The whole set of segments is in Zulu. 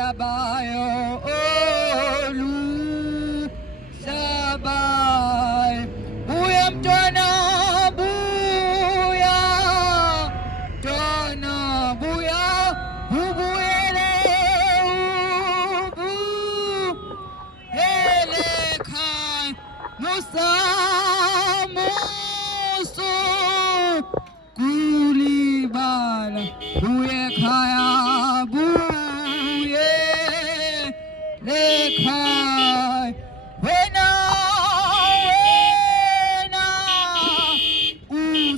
sabayo olu sabay buya mntwana buya mntwana buya ubuyele ubuyele ekhaya musamuso kulibala buye ekhaya buye ekhaya wena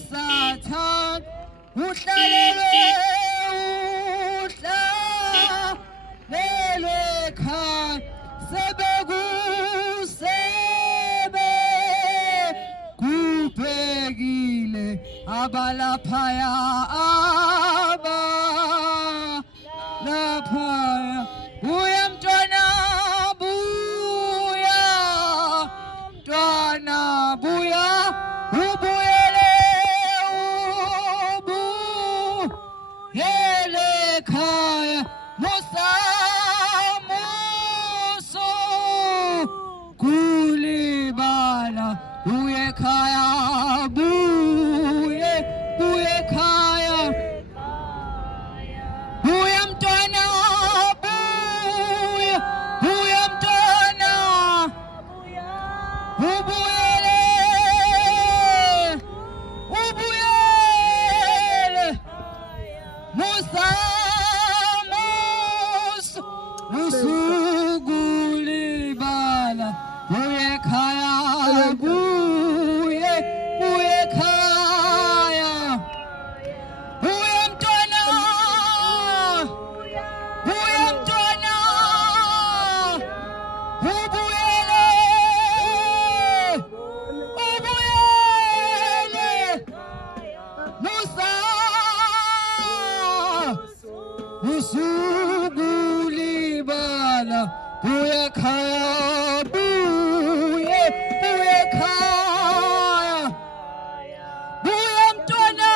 usathanda uhlalelwe ekhaya sebekusebe kubhekile abalaphaya abalaphaya buya mntwana buya mntwana buya ubuyele ubuyele ekhaya musamuso kulibala buye ekhaya buye ekhaya buya mntwana buya mntwana ubuyele musamuso usukulibala buye ekhaya buye ekhaya buya mntwana ubuyele usukulibala buye ekhaya buye ekhaya buya mntwana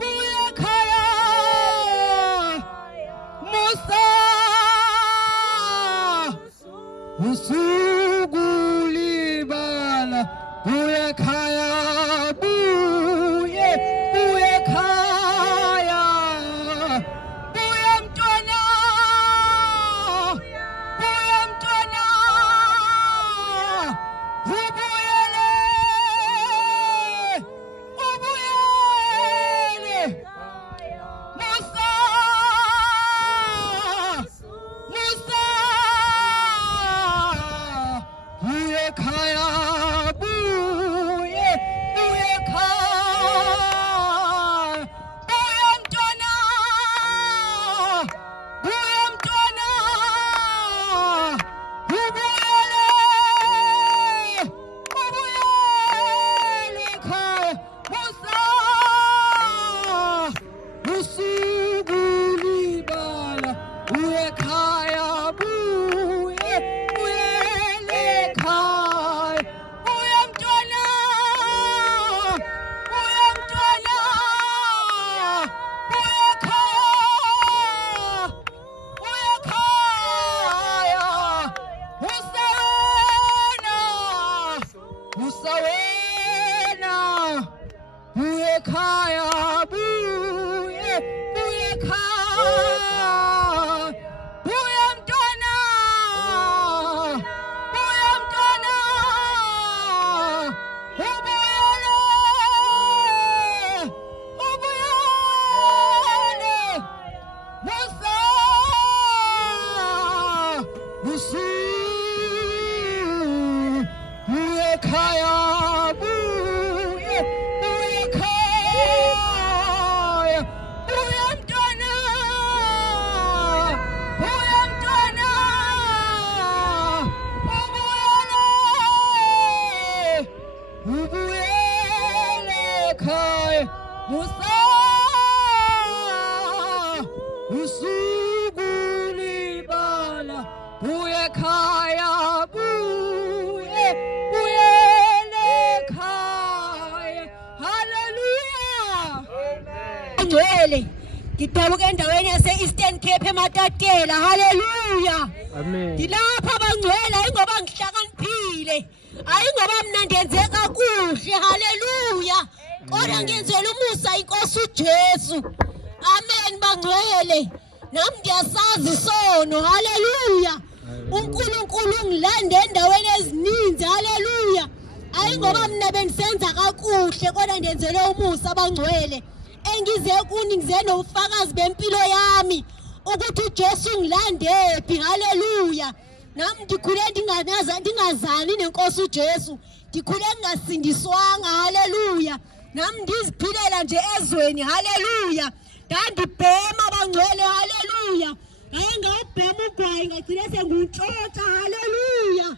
buye ekhaya musa usukulibala buye ekhaya buye ekhaya buya mntwana ubuyele musa buye ekhaya buye ekhaya buya mntwana ubuyele ekhaya musa usukulibala buye ekhaya buye ekhaya buya mntwana buye ekhaya usawena buye ekhaya buye ekhaya buya mntwana ubuyele musa buye ekhaya buye ekhaya buya mntwana ubuyele ekhaya musa usukulibala buye ekhaya buye ekhaya bangcwele ngidabuka endaweni yase-Eastern Cape eMatatela. Haleluya. Amen. Ngilapha bangcwele hayi ngoba ngihlakaniphile, hayi ngoba mina ndenze kakuhle. Haleluya. Kodwa ngenzela umusa inkosi uJesu. Amen bangcwele. Nami ngiyasazi isono. Haleluya. uNkulunkulu ungilande endaweni ezininzi. Haleluya. Hayi ngoba mina bengisenza kakuhle kodwa ndenzele umusa bangcwele. Engize kuni ngize nobufakazi bempilo yami ukuthi uJesu ngilandephi. Haleluya. Nami ndikhule ndingazani nenkosi uJesu, ndikhule ngingasindiswanga. Haleluya. Nami ndiziphilela nje ezweni. Haleluya. Ndandibhema bangcwele. Haleluya. Hayi ngawubhema ugwayi ngagcina sengutshotha. Haleluya.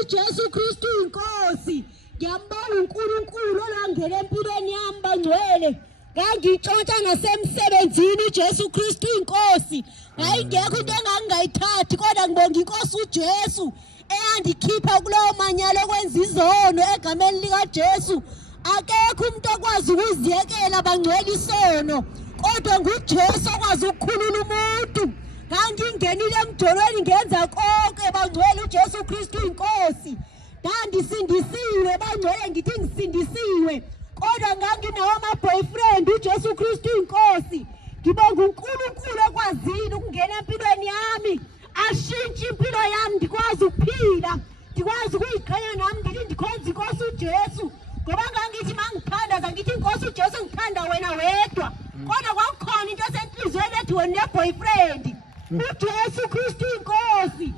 uJesu Kristu inkosi. Ngiyambonga uNkulunkulu olangena empilweni yami bangcwele. Ngangitshontsha nasemsebenzini uJesu Kristu inkosi. Ngayingekho into engangayithathi kodwa ngibonga inkosi uJesu eyandikhipha kulowo manyalo okwenza izono egameni likaJesu. Akekho umuntu okwazi ukuziyekela bangcwele isono kodwa nguJesu okwazi ukukhulula umuntu. Ngangingenile emjolweni ngenza konke bangcwele uJesu Kristu inkosi. Ndandisindisiwe bangcwele ngithi ngisindisiwe kodwa nganginawo ama-boyfriend uJesu Kristu inkosi. Ngibonga uNkulunkulu ekwazini ukungena empilweni yami ashintshe impilo yami ndikwazi ukuphila, ndikwazi ukuyiqhenya nami ngithi ndikhonza inkosi uJesu. Ngoba ngangithi mangithandaza ngithi inkosi uJesu ngithanda wena wedwa kodwa kwakukhona into esenhliziyweni ethi wena une-boyfriend. uJesu Kristu inkosi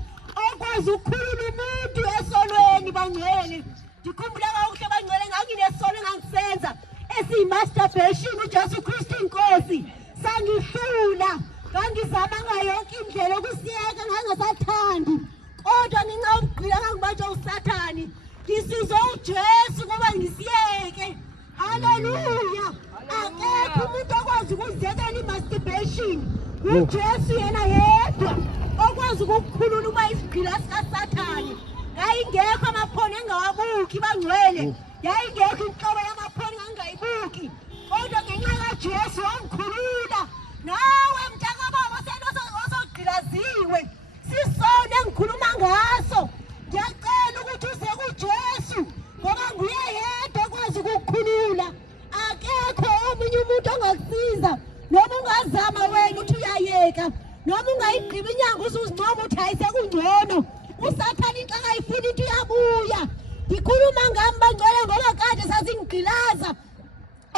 okwazi ukukhulula umuntu esonweni bangcwele. Ndikhumbula kakuhle bangcwele nganginesono engangisenza esiyi-masturbation. uJesu Kristu inkosi sangihlula, ngangizama ngayo yonke indlela ukusiyeka ngangasathandi kodwa ngenxa yokugqila ngangibanjwa usathani ngisizwe uJesu ngoba ngisiyeke. Haleluya. Akekho umuntu okwazi ukuziyekela i-masturbation. uJesu yena yedwa okwazi ukukukhulula uba isigqila sikasathani. Yayingekho amaphoni engawabuki bangcwele, yayingekho inhlobo yamaphoni engangayibuki kodwa ngenxa kaJesu wangikhulula. Nawe mntakababa osogqilaziwe sisona engikhuluma ngaso, ngiyacela ukuthi uze kuJesu ngoba nguye yedwa okwazi ukukukhulula. Akekho omunye umuntu ongakusiza noma ungazama wena uthi uyayeka noma ungayigqiba inyanga uzuzincoma uthi hayi sekungcono. uSathane xa ngayifuna into uyabuya. Ngikhuluma ngami bangcwele ngoba kade sasingigqilaza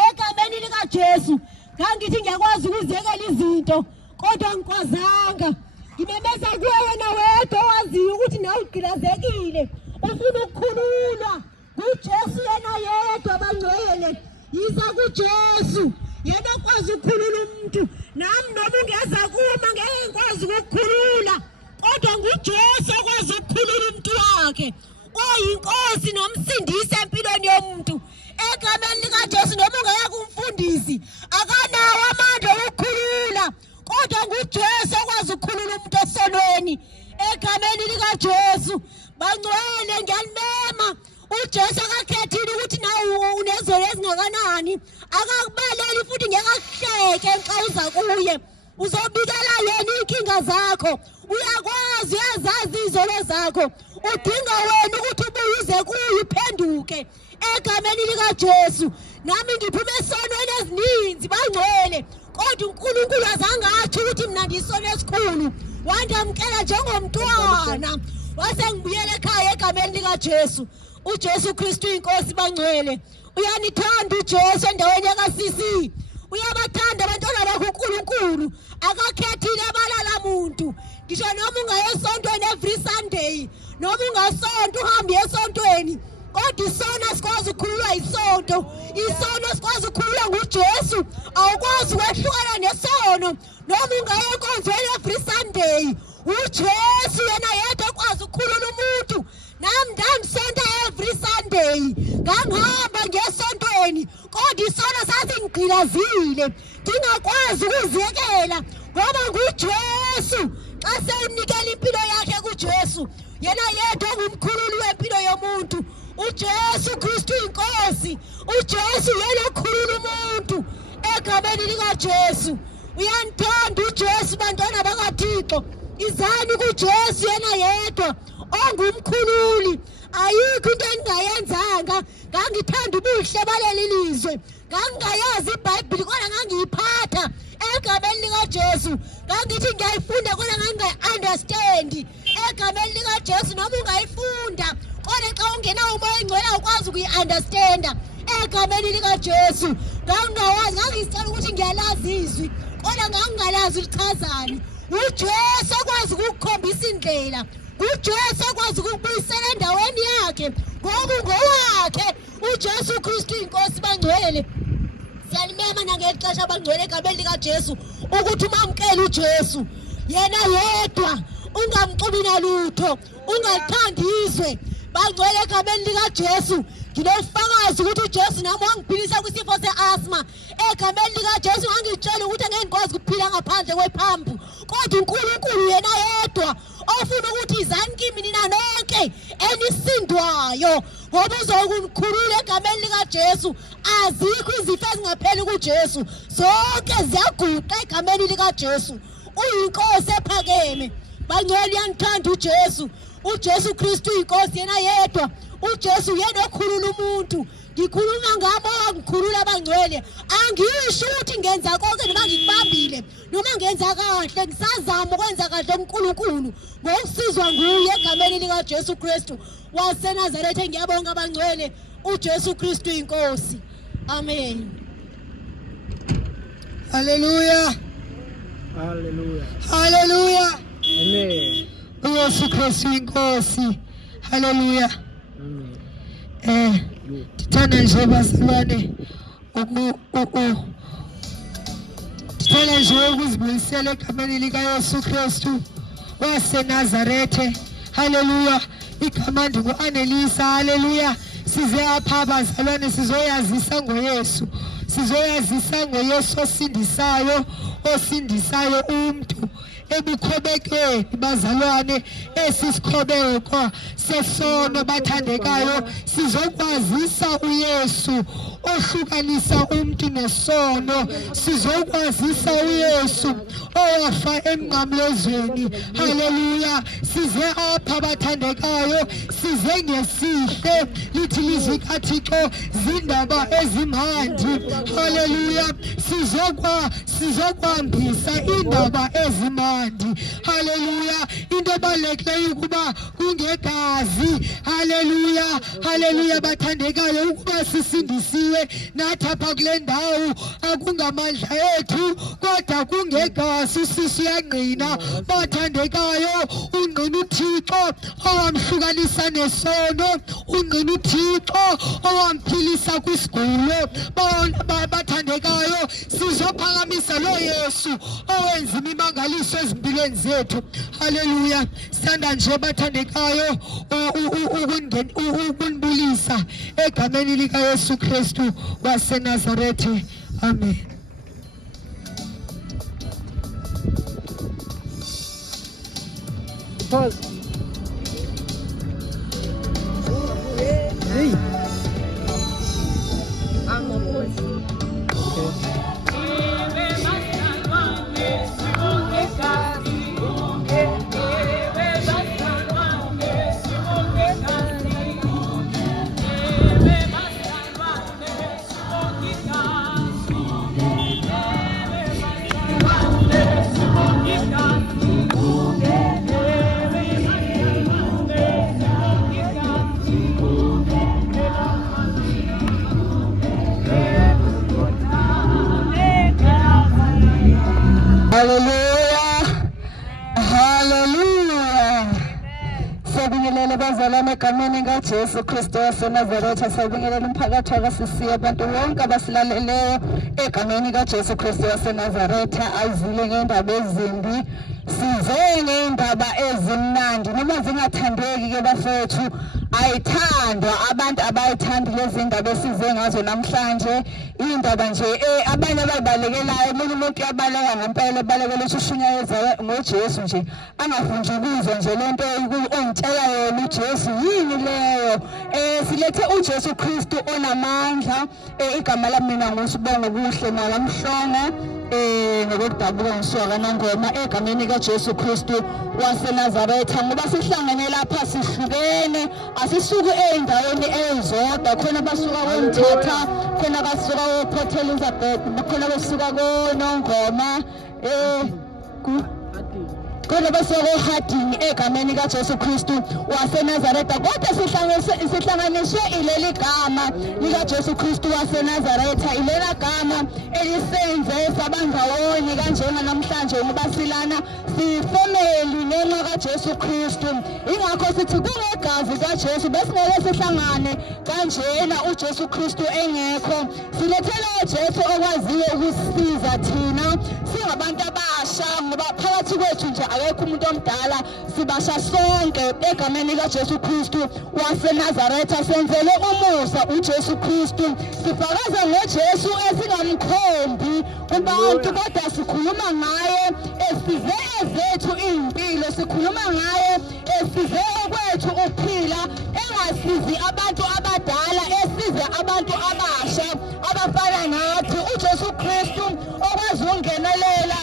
egameni likaJesu. Ngangithi ngiyakwazi ukuziyekela izinto kodwa ngikwazanga. Ngimemeza kuwe wena wedwa owaziyo ukuthi nawe ugqilazekile ufuna ukukhululwa. nguJesu yena yedwa bangcwele. Yiza kuJesu yena okwazi ukukhulula umuntu. Nami noma ungeza kuma ngeke ngikwazi ukukukhulula kodwa nguJesu okwazi ukukhulula umuntu wakhe. Oyinkosi nomsindisi empilweni yomuntu. Egameni likaJesu noma ungaya kumfundisi akanawo amandla okukhulula kodwa nguJesu okwazi ukukhulula umuntu esonweni. Egameni likaJesu bangcwele ngiyalimema. uJesu akakhethile ukuthi nawe unezono ezingakanani, akakubaleli futhi ngeke akuhleke xa uza kuye. Uzobikela yena inkinga zakho, uyakwazi uyazazi izono zakho. Udinga wena ukuthi ubuyize kuye uphenduke egameni likaJesu. Nami ngiphume esonweni ezininzi bangcwele kodwa uNkulunkulu azange athi ukuthi mina ndiyisono esikhulu, wandamkela njengomntwana wase ngibuyela ekhaya egameni likaJesu. uJesu Kristu inkosi bangcwele. Uyanithanda uJesu endaweni yakaSisi. Uyabathanda abantwana bakho uNkulunkulu. Akakhethile abalala muntu. Ngisho noma ungaya esontweni every Sunday, noma ungasonto uhambe esontweni kodwa isono sikwazi ukukhululwa isonto. Isono sikwazi ukukhululwa nguJesu. Awukwazi ukwehlukana nesono noma ungaya enkonzweni every Sunday. uJesu yena yedwa okwazi ukukhulula umuntu. Nami ndandisonta every Sunday, ngangihamba ngesontweni kodwa isono sasingigqilazile ngingakwazi ukuziyekela ngoba nguJesu. Xa sewunikela impilo yakhe kuJesu, yena yedwa ongumkhululi wempilo yomuntu. uJesu Kristu inkosi. uJesu yena okhulula umuntu egameni likaJesu. Uyanithanda uJesu bantwana bakaThixo. Izani kuJesu yena yedwa ongumkhululi. Ayikho into engingayenzanga, ngangithanda ubuhle baleli lizwe, ngangingayazi iBhayibheli kodwa ngangiyiphatha egameni likaJesu. Ngangithi ngiyayifunda kodwa ngangingayi-understand egameni likaJesu. Noma ungayifunda kodwa xa ungenawo umoya engcwele awukwazi ukuyi-understanda egameni likaJesu. Ngangingawazi, ngangizitshela ukuthi ngiyalazi izwi kodwa ngangingalazi lichazani. uJesu akwazi ukukhombisa indlela, uJesu akwazi ukubuyisela endaweni yakhe ngokungowakhe uJesu Kristu inkosi bangcwele. Siyalimema nangexesha bangcwele egameni likaJesu ukuthi umamkele uJesu yena yedwa, ungamxubi nalutho, ungalithandi izwe bangcwele egameni likaJesu. Nginofakazi ukuthi uJesu nami wangiphilisa kwisifo se-asthma egameni likaJesu. Ngangitshela ukuthi angeke ngikwazi ukuphila ngaphandle kwephampu, kodwa uNkulunkulu yena yedwa ofuna ukuthi izani kimi nina nonke enisindwayo ngoba uzokungikhulula egameni likaJesu. Azikho izifo ezingapheli kuJesu, zonke ziyaguqa egameni likaJesu. Uyinkosi ephakeme bangcwele. Uyanithanda uJesu, uJesu Kristu inkosi yena yedwa. uJesu yena okhulula umuntu. Ngikhuluma ngabo ngikhulula abangcwele. Angisho ukuthi ngenza konke noma ngikubambile noma ngenza kahle, ngisazama ukwenza kahle uNkulunkulu ngokusizwa nguye egameni likaJesu Kristu waseNazaretha. Ngiyabonga abangcwele, uJesu Kristu inkosi. Amen. Hallelujah. Hallelujah. Hallelujah. Amen. uYesu Kristu inkosi. Hallelujah. Amen. Thithana nje bazalwane thithana nje ukuzibuyisela egameni likaYesu Kristu waseNazaretha. Hallelujah. Igama ndingu-Anelisa. Hallelujah. Size apha bazalwane sizoyazisa ngoYesu, sizoyazisa ngoYesu osindisayo umntu ebukhobekweni bazalwane. Esisikhobeko sesono bathandekayo, sizokwazisa uYesu ohlukanisa umntu nesono, sizokwazisa uYesu owafa emnqamlezweni. Haleluya. Size apha bathandekayo, size ngesihle lithi lizwi kaThixo zindaba ezimandi. Haleluya. Sizokwambisa indaba ezimandi. Haleluya. Into ebalulekileyo ukuba kungegazi. Haleluya. Haleluya bathandekayo, ukuba sisindisiwe nathi apha kule ndawo akungamandla ethu kodwa kungegazi. Usisi uyangqina bathandekayo, ungqina uThixo owamhlukanisa nesono, ungqina uThixo owamphilisa kwisigulo. Bathandekayo, sizophakamisa lo Yesu owenza imimangaliso ezimpilweni zethu. Haleluya. Sithanda nje bathandekayo ukunibulisa egameni likaYesu Kristu waseNazaretha. Amen. Pause. Hey. Hallelujah. Hallelujah. Siyabingelela bazalwane egameni likaJesu Kristu waseNazaretha. Siyabingelela umphakathi wakasisiya, abantu bonke abasilaleleyo egameni likaJesu Kristu waseNazaretha. Azile ngendaba ezimbi, size ngendaba ezimnandi. noma zingathandeki ke bafethu ayithandwa abantu abayithandi lezi ndaba esize ngazo namhlanje indaba nje abanye abayibalekelayo umuntu yabaleka ngempela ebalekela ushunyayeza ngoJesu nje angafunjukuzwa nje lento ongitshela yona uJesu yini leyo silethe uJesu Kristu onamandla igama lami mina ngusibonga kuhle nalamhlongo ngokudabuka ngisuka nangoma egameni kaJesu Kristu waseNazaretha ngoba sihlangene lapha sihlukene asisuke endaweni ezodwa khona basuka koMthatha khona basuka koPort Elizabeth khona basuka koNongoma kodwa basuka eHadini egameni kaJesu Kristu waseNazaretha kodwa sihlanganiswe ileli gama likaJesu Kristu waseNazaretha ilela gama elisenze sabandawonye kanjenga namhlanje ngoba silana sifamily ngenxa kaJesu Kristu ingakho sithi kungegazi kaJesu besingeke sihlangane kanjena uJesu Kristu engekho silethela uJesu okwaziyo ukusisiza thina singabantu abasha ngoba phakathi kwethu nje akekho umuntu omdala sibasha sonke egameni kaJesu Kristu waseNazaretha senzele umusa uJesu Kristu sifakaza ngoJesu esingamkhombi kubantu kodwa sikhuluma ngaye esize zethu impilo sikhuluma ngaye esize kwethu ukuphila engasizi abantu abadala esize abantu abasha abafana nathi uJesu Kristu okwazi ungenelela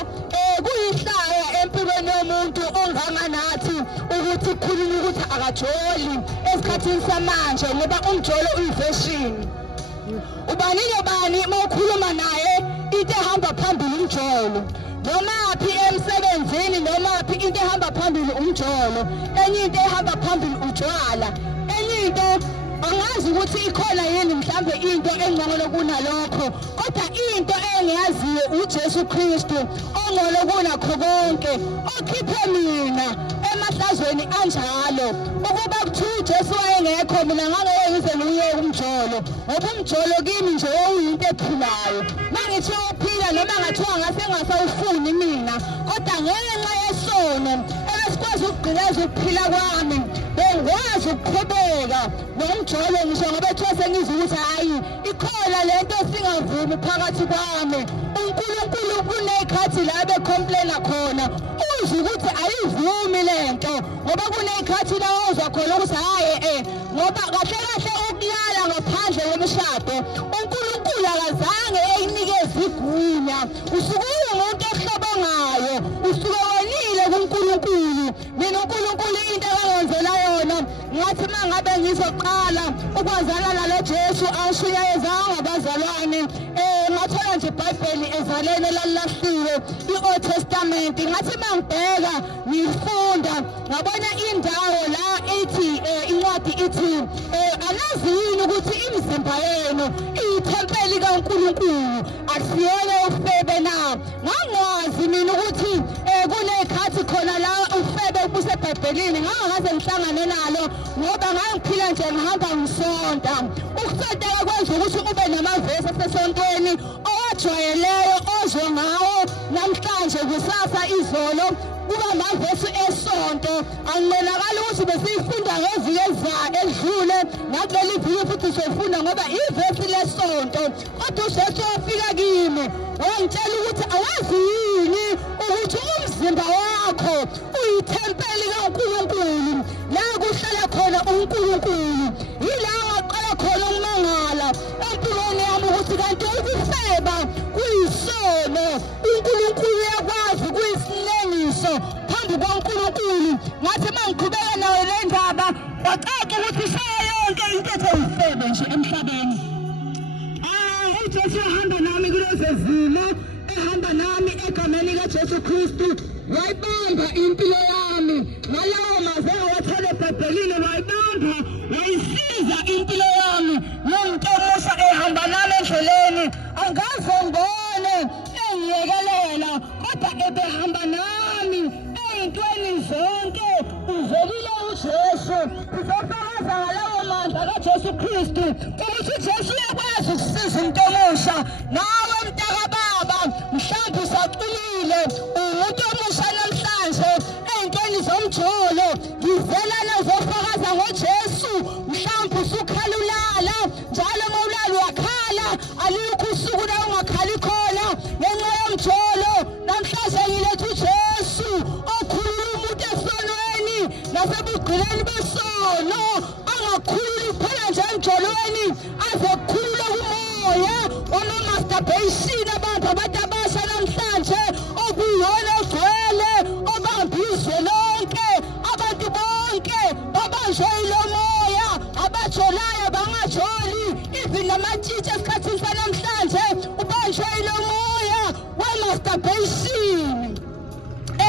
kuyihlaya empilweni yomuntu onganga nathi ukuthi khuluma ukuthi akajoli esikhathini samanje ngoba umjolo uyiversion ubani nobani mawukhuluma naye into ehamba phambili umjolo noma phi emsebenzini noma phi into ehamba phambili umjolo enye into ehamba phambili utshwala enye into angazi ukuthi ikhona yini mhlambe into engcono kunalokho kodwa into engiyaziyo uJesu Kristu ongcono kunakho konke okhiphe mina emahlazweni anjalo ukuba kuthi uJesu wayengekho mina ngeke ngize ngiye umjolo ngoba umjolo kimi nje uyinto ephilayo mangithi uphila noma ngathiwa ngase ngasawufuni mina kodwa ngenxa yesono esikwazi ukugcina ukuphila kwami bengwazi ukuqhubeka nomjolo ngisho ngoba ethiwa sengiza ukuthi hayi ikhona lento singavumi phakathi kwami uNkulunkulu kunekhathi la becomplaina khona uzwe ukuthi ayivumi lento ngoba kunekhathi la ozwa khona ukuthi hayi ngoba kahle kahle ukuyala ngaphandle kwemishado uNkulunkulu akazange eyinikeze igunya usuke umuntu ohlobangayo usuke wanile kuNkulunkulu mina uNkulunkulu into akangenzela yona ngathi mangabe ngizoqala ukwazana nalo Jesu ashiyayezanga abazalwane ngathola nje iBhayibheli ezalene lalahliwe iOld Testament ngathi mangibheka ngifunda ngabona indawo la ethi incwadi ithi anazi yini ukuthi imizimba yenu iyithempeli kaNkulunkulu akusiyona ufebe na ngangwazi mina ukuthi kunekhathi khona la ufebe kuseBhayibhelini ngangakaze ngihlangane nalo ngoba ngangiphila nje ngihamba ngisonta ukusonta kwenza ukuthi ube namavesi asesontweni owajwayeleyo ozwe ngawo namhlanje kusasa izolo kuba amavesi esonto angenakala ukuthi besifunda ngeviki edlule nakuleli viki futhi sifunda ngoba ivesi lesonto kodwa uJesu wafika kimi wangitshela ukuthi awazi yini ukuthi umzimba wakho uyithempeli kaNkulunkulu la kuhlala khona uNkulunkulu yila waqala khona umangala empilweni yami ukuthi kanti ukufeba kuyisono uNkulunkulu uyakwazi kuyisinengiso phambi kwaNkulunkulu ngathi mangiqhubeka nayo le ndaba wacaca ukuthi ishaye yonke into eyifebe nje emhlabeni uJesu ehamba nami kulezi zimo ehamba nami egameni kaJesu Kristu wayibamba impilo yami ngalawo mazwi awathola eBhayibhelini wayibamba wayisiza impilo yami nontomusa ehamba nami endleleni angaze ngibone engiyekelela kodwa ebehamba nami eyintweni zonke uvelile uJesu sizofakaza ngalawo mandla kaJesu Kristu ukuthi uJesu uyakwazi ukusiza umuntu omusha nawe mntakababa mhlawumbe usacwilile umuntu omusha namhlanje ey'ntweni zomjolo zelana uzofakaza ngoJesu mhlawumbe usukhalulala njalo mawulala uyakhala alikho usuku la ungakhali khona ngenxa yomjolo namhlanje ngiletha uJesu okhulula umuntu esonweni nasebugqileni besono angakhululi kuphela nje emjolweni azekhulula umoya wama-masturbation abantu abasha namhlanje okuyona ogcwele obambizwe lonke abantu bonke babanjwe yilo moya abajolayo bangajoli even namatshitshi esikhathini sanamhlanje ubanjwe yilo moya we-masturbation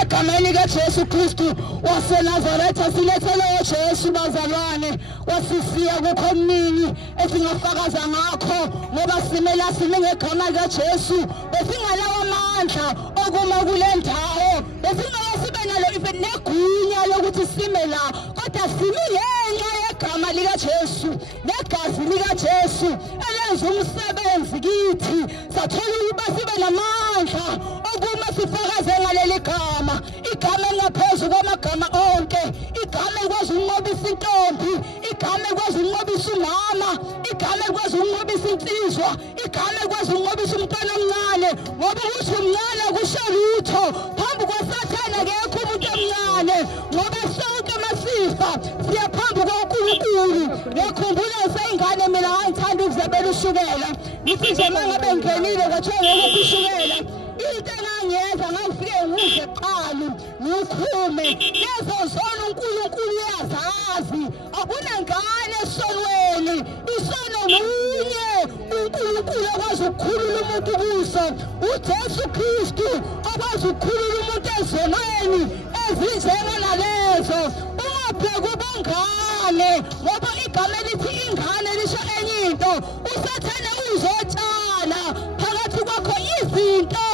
egameni kaJesu Kristu waseNazaretha silethele uJesu bazalwane wasisiya kukho omningi esingafakaza ngakho ngoba sime ngegama likaJesu besingalawo amandla okuma kule ndawo besingasibe nalo ife negunya lokuthi sime la kodwa sime ngenxa yegama likaJesu negazi likaJesu elenza umsebenzi kithi sathola ukuba sibe namandla okuma sifakaze ngaleli gama igama elingaphezu kwamagama onke igama ekwazi ukunqobisa intombi igama ekwazi ukunqobisa umama igama ekwazi ukunqobisa insizwa igama ekwazi ukunqobisa umntwana omncane ngoba ukuthi umncane kusho lutho phambi kwasathane akekho umuntu omncane ngoba sonke masifa siya phambi kwaNkulunkulu ngiyakhumbula sayingane mina ngangithanda ukuzabela ushukela ngithi nje uma ngabe ngingenile kwathiwa ngekho ushukela into engangiyenza ngangifike ngidle qali ngikhume lezo zona uNkulunkulu uyazazi akunangane esonweni isono munye uNkulunkulu akwazi ukukhulula umuntu kuso uJesu Kristu akwazi ukukhulula umuntu ezonweni ezinjengalalezo ungabheki ubungane ngoba igama elithi ingane lisho enye into usathane uzotshala phakathi kwakho izinto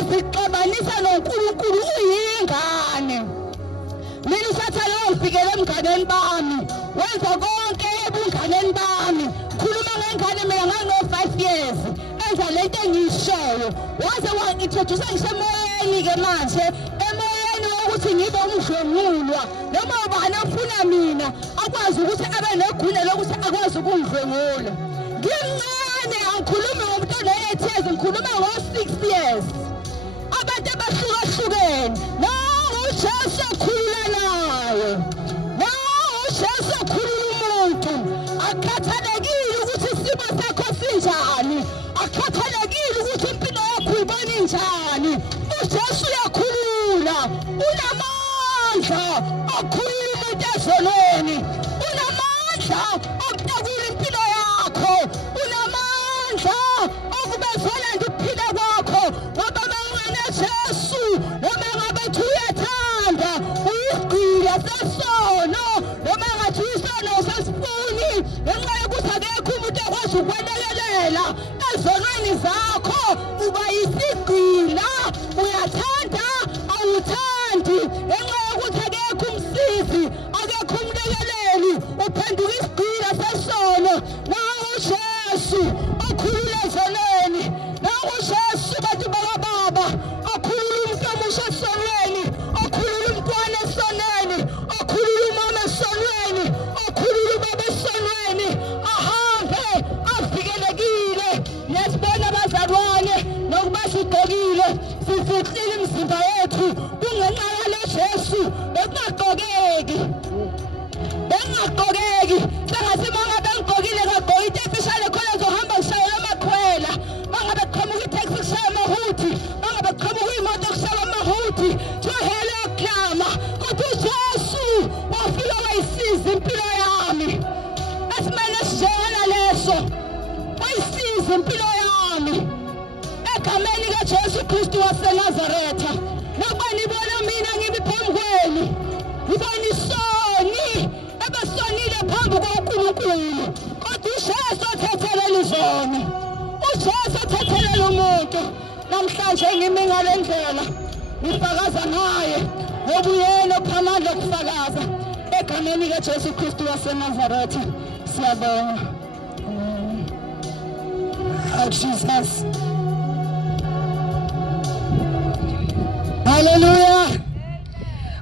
ezixabanisa noNkulunkulu uyingane mina usathane ungifikele emnganeni bami wenza konke ebunganeni bami khuluma ngengane mina ngango-5 years enza lento engiyishoyo waze wangi-introduce ngisemoyeni-ke manje emoyeni wokuthi ngibe umdlwengulwa noma ubani afuna mina akwazi ukuthi abe negunya lokuthi akwazi ukungidlwengula ngimncane angikhulumi ngomuntu one-8 years ngikhuluma ngo-6 years abantu abahlukahlukene uJesu akhulula naye uJesu akhulula umuntu akhathalekile ukuthi isimo sakho sinjani akhathalekile ukuthi impilo yakho uyibona injani uJesu uyakhulula unamandla akhulula umuntu ezonweni unamandla okutakula impilo yakho unamandla okubezela ndiphile kwakho ngoba manganeJesu noma ngabe uyathanda uyisigqila sesono noma ngathi isono usasifuni ngenxa yokuthi akekho umuntu ekwazi ukwelekelela ezonweni zakho uba yisigqila uyathanda awuthandi ngenxa yokuthi akekho umsizi akekho umlekeleli uphenduka isigqila sesono nawo uJesu okhulula ezonweni nawo uJesu bantu bakababa okhulula umuntu omusha esonweni okhulula umntwana esonweni okhulula umama esonweni okhulula ubaba esonweni ahambe avikelekile nesibona abazalwane nokuba sigqokile sizihlile imizimba yethu kungenxa yalo Jesu bekungagqokeki sengathi mangabe ngigqokile kagqoka into efishane khona ngizohamba ngishayela amakhwela mangabe kuqhamuka iteksi kushaya amahuthi mangabe kuqhamuka imoto kushaya amahuthi johele yokuklama kodwa uJesu wafika wayisiza impilo yami esimene esinjengana leso wayisiza impilo yami egameni kaJesu Kristu waseNazaretha nakuba nibona mina ngimi phambi kwenu ngibona isoni ebesonile phambi kwaNkulunkulu kodwa uJesu othethelela izoni uJesu othethelela umuntu namhlanje ngimi ngale ndlela ngifakaza naye ngoba uyena ophamandla okufakaza egameni kaJesu Kristu waseNazaretha siyabonga Jesus. Hallelujah.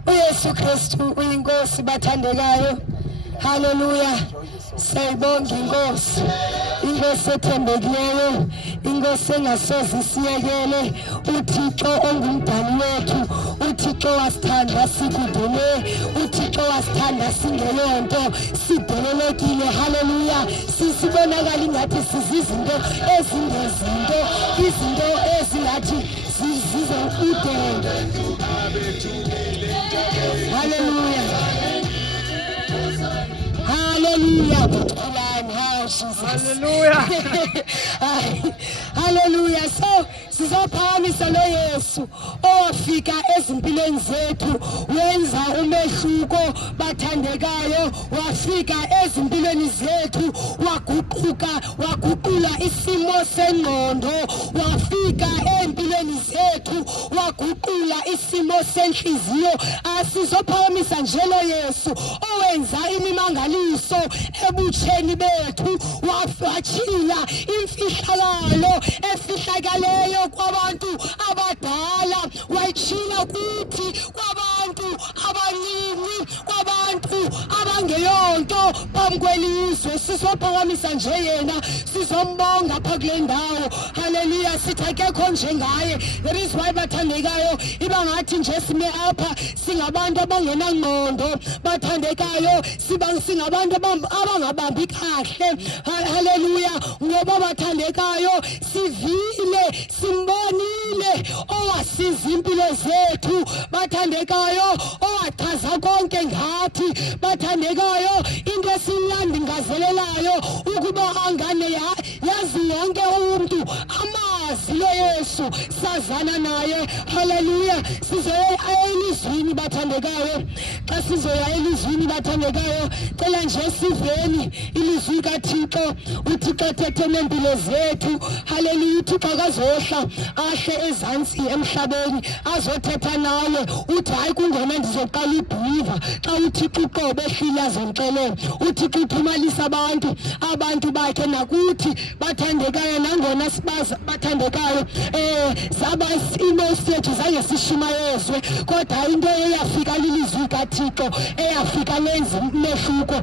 uYesu Kristu uyinkosi bathandekayo. Hallelujah. Sayibonga inkosi. Inkosi ethembekileyo, inkosi engasoze isiyekele. uThixo ongumdali wethu, uThixo wasithanda sikudele, uThixo wasithanda singeyonto, sidelelekile. Hallelujah. Sisibonakala ingathi sizizinto ezingezinto, izinto ezingathi zizokudele. Hallelujah. Hallelujah. Hallelujah. Hallelujah. So sizophakamisa lo Yesu owafika ezimpilweni zethu wenza umehluko bathandekayo, wafika ezimpilweni zethu waguqula isimo sengqondo, wafika empilweni zethu waguqula isimo senhliziyo. Asizophakamisa nje lo Yesu owenza imimangaliso ebutsheni bethu, wafachila imfihlakalo efihlakaleyo kwabantu abadala, wachila kuthi kwabantu abancane, kwabantu abangeyonto phambi kwelizwe. Sizophakamisa nje yena, sizombonga pha kule ndawo. Hallelujah. Sithi akekho njengaye. That is why bathandekayo iba ngathi nje sime apha singabantu abangenangqondo, bathandekayo singabantu abangabambi kahle. Hallelujah. Ngoba bathandekayo sivile, simbonile owasiza impilo zethu, bathandekayo owachaza konke ngathi, bathandekayo into esinandingazelelayo ukuba angane yazi yonke umuntu amazi lo Yesu, sazana naye. Hallelujah. Sizoya elizwini bathandekayo. Xa sizoya elizwini bathandekayo, cela nje siveni ilizwi kaThixo. uThixo ethethe nempilo zethu. Hallelujah. uThixo akazohla ahle ezantsi emhlabeni azothetha nawe uthi hayi kungona ndizoqala ibhiva. Xa uThixo uqobe ehlile azonixelela, uThixo uphumalisa abantu bakhe nakuthi bathandekayo. Nangona sibaza bathandekayo zaba isimo sethu zange sishumayezwe, kodwa into eyafika lilizwi kaThixo eyafika lenza umehluko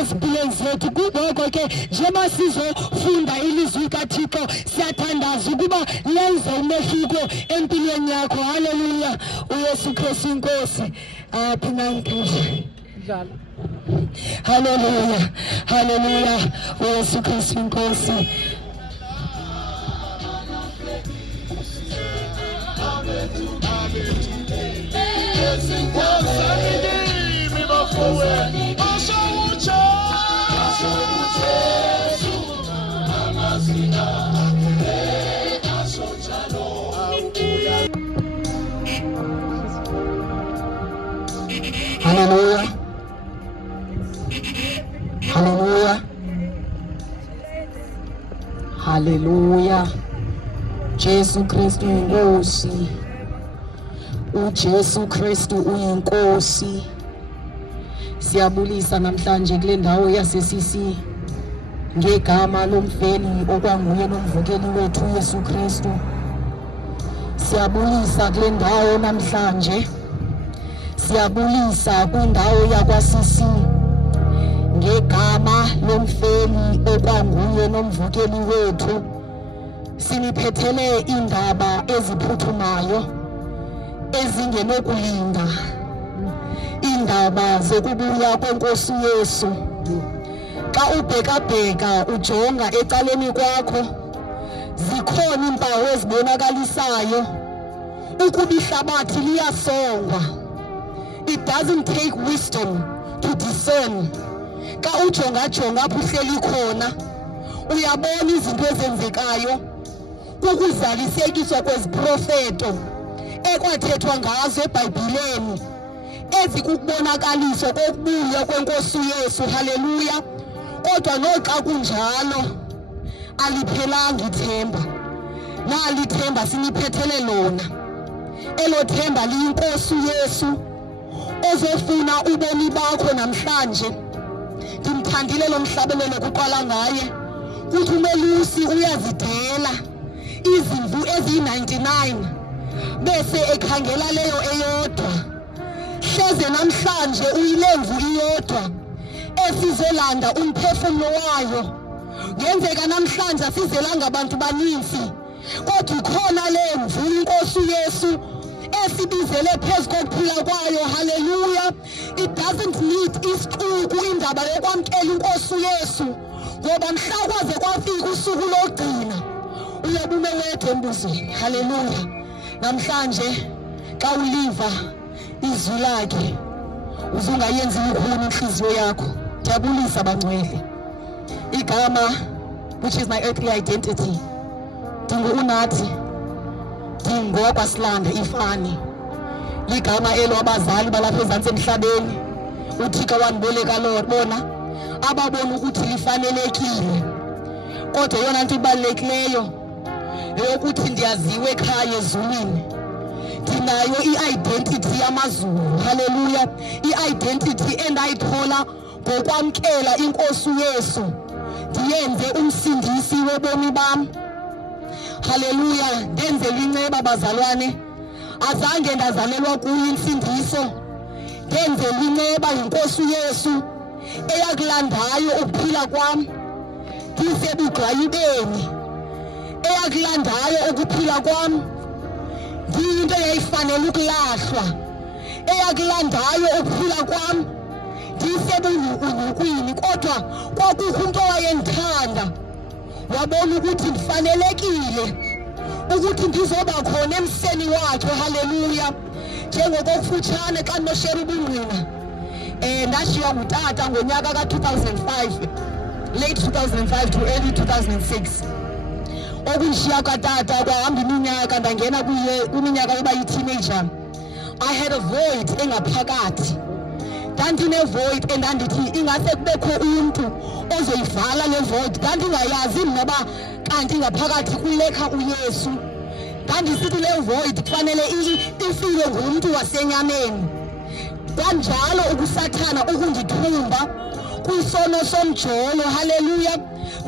ezimpilweni zethu. Kungoko ke njengoba sizofunda ilizwi kaThixo siyathandaza ukuba lenze umehluko empilweni yakho. Hallelujah. uYesu Kristu inkosi. Phina ngiphi. Hallelujah. Hallelujah. uYesu Kristu inkosi. Hallelujah. Hallelujah. Hallelujah. Jesu Kristu inkosi. uJesu Kristu uyinkosi. Siyabulisa namhlanje kule ndawo yaseSisi ngegama lomveli okwanguye nomvukeli wethu uYesu Kristu. Siyabulisa kule ndawo namhlanje. Siyabulisa kwindawo yakwaSisi ngegama lomveli okwanguye nomvukeli wethu. Siniphethele indaba eziphuthumayo ezingenokulinda, indaba zokubuya kwenkosi Yesu. Xa ubheka ujonga ecaleni kwakho, zikhona impawu ezibonakalisayo ukuba ihlabathi liyasongwa. It doesn't take wisdom to discern. Xa ujonga apho uhleli khona uyabona izinto ezenzekayo, ukuzalisekiswa kweziprofeto ekwathethwa ngazo eBhayibhileni ezikubonakaliso kokubuya kwenkosi Yesu. Hallelujah. Kodwa noxa kunjalo aliphelanga ithemba. Nalithemba siniphethele lona. Elo themba liyinkosi Yesu ozofuna ubomi bakho namhlanje. Ndimthandile lo mhlabelelo kuqala ngaye. Kuthi uMelusi uyazidela izimvu eziyi-99 bese ekhangela leyo eyodwa. hleze namhlanje uyilemvu iyodwa esizolanda umphefumulo wayo. Ngenzeka namhlanje sizelanga abantu baninzi, kodwa khona lemvu inkosi uYesu esibizele phezu kokuphila kwayo. Hallelujah. It doesn't need isicuku indaba yokwamkela inkosi uYesu, ngoba mhla kwaze kwafika usuku lokugcina uyabume wedwa embuzweni. Hallelujah. Namhlanje xa uliva izwi lakhe uzungayenzi lukhulu inhliziyo yakho. Jabulisa bangcwele. Igama, which is my earthly identity, dingo unathi, dingo kwasilanda ifani. Ligama elo abazali balapha ezantsi emhlabeni uThixo wandiboleka bona ababona ukuthi lifanelekile. Kodwa yona nto ibalulekileyo eyokuthi ndiyaziwe ekhaya ezulwini. Ndinayo i-identity yamaZulu. Hallelujah. I-identity endayithola ngokwamkela inkosi uYesu ndiyenze umsindisi wobomi bam. Hallelujah. Ndenzelwe inceba bazalwane, azange ndazalelwa kuyo insindiso. Ndenzelwe inceba yinkosi uYesu eyakulandayo ukuphila kwam ndisebugqayibeni, eyakulandayo ukuphila kwam ndiyinto eyayifanele ukulahlwa, eyakulandayo ukuphila kwam ndisebulukwini. Kodwa kwakukho umuntu owayendithanda, wabona ukuthi ndifanelekile ukuthi ndizoba khona emseni wakhe. Hallelujah. Njengokufutshane xa ndinoshera ubungqina, ndashiywa ngutata ngonyaka ka-2005, late 2005 to early 2006. Okundishiya katata kwahamba iminyaka ndangena kwiminyaka yoba yi-teenager. I had a void engaphakathi. Ndandine-void endandithi ingase kubekho umntu ozoyivala le void. Ndandingayazi mna uba kanti ngaphakathi kulekha uYesu. Ndandisithi le void kufanele ifile ngumntu wasenyameni. Kanjalo ukusathana ukundithumba kwisono somjolo. Hallelujah.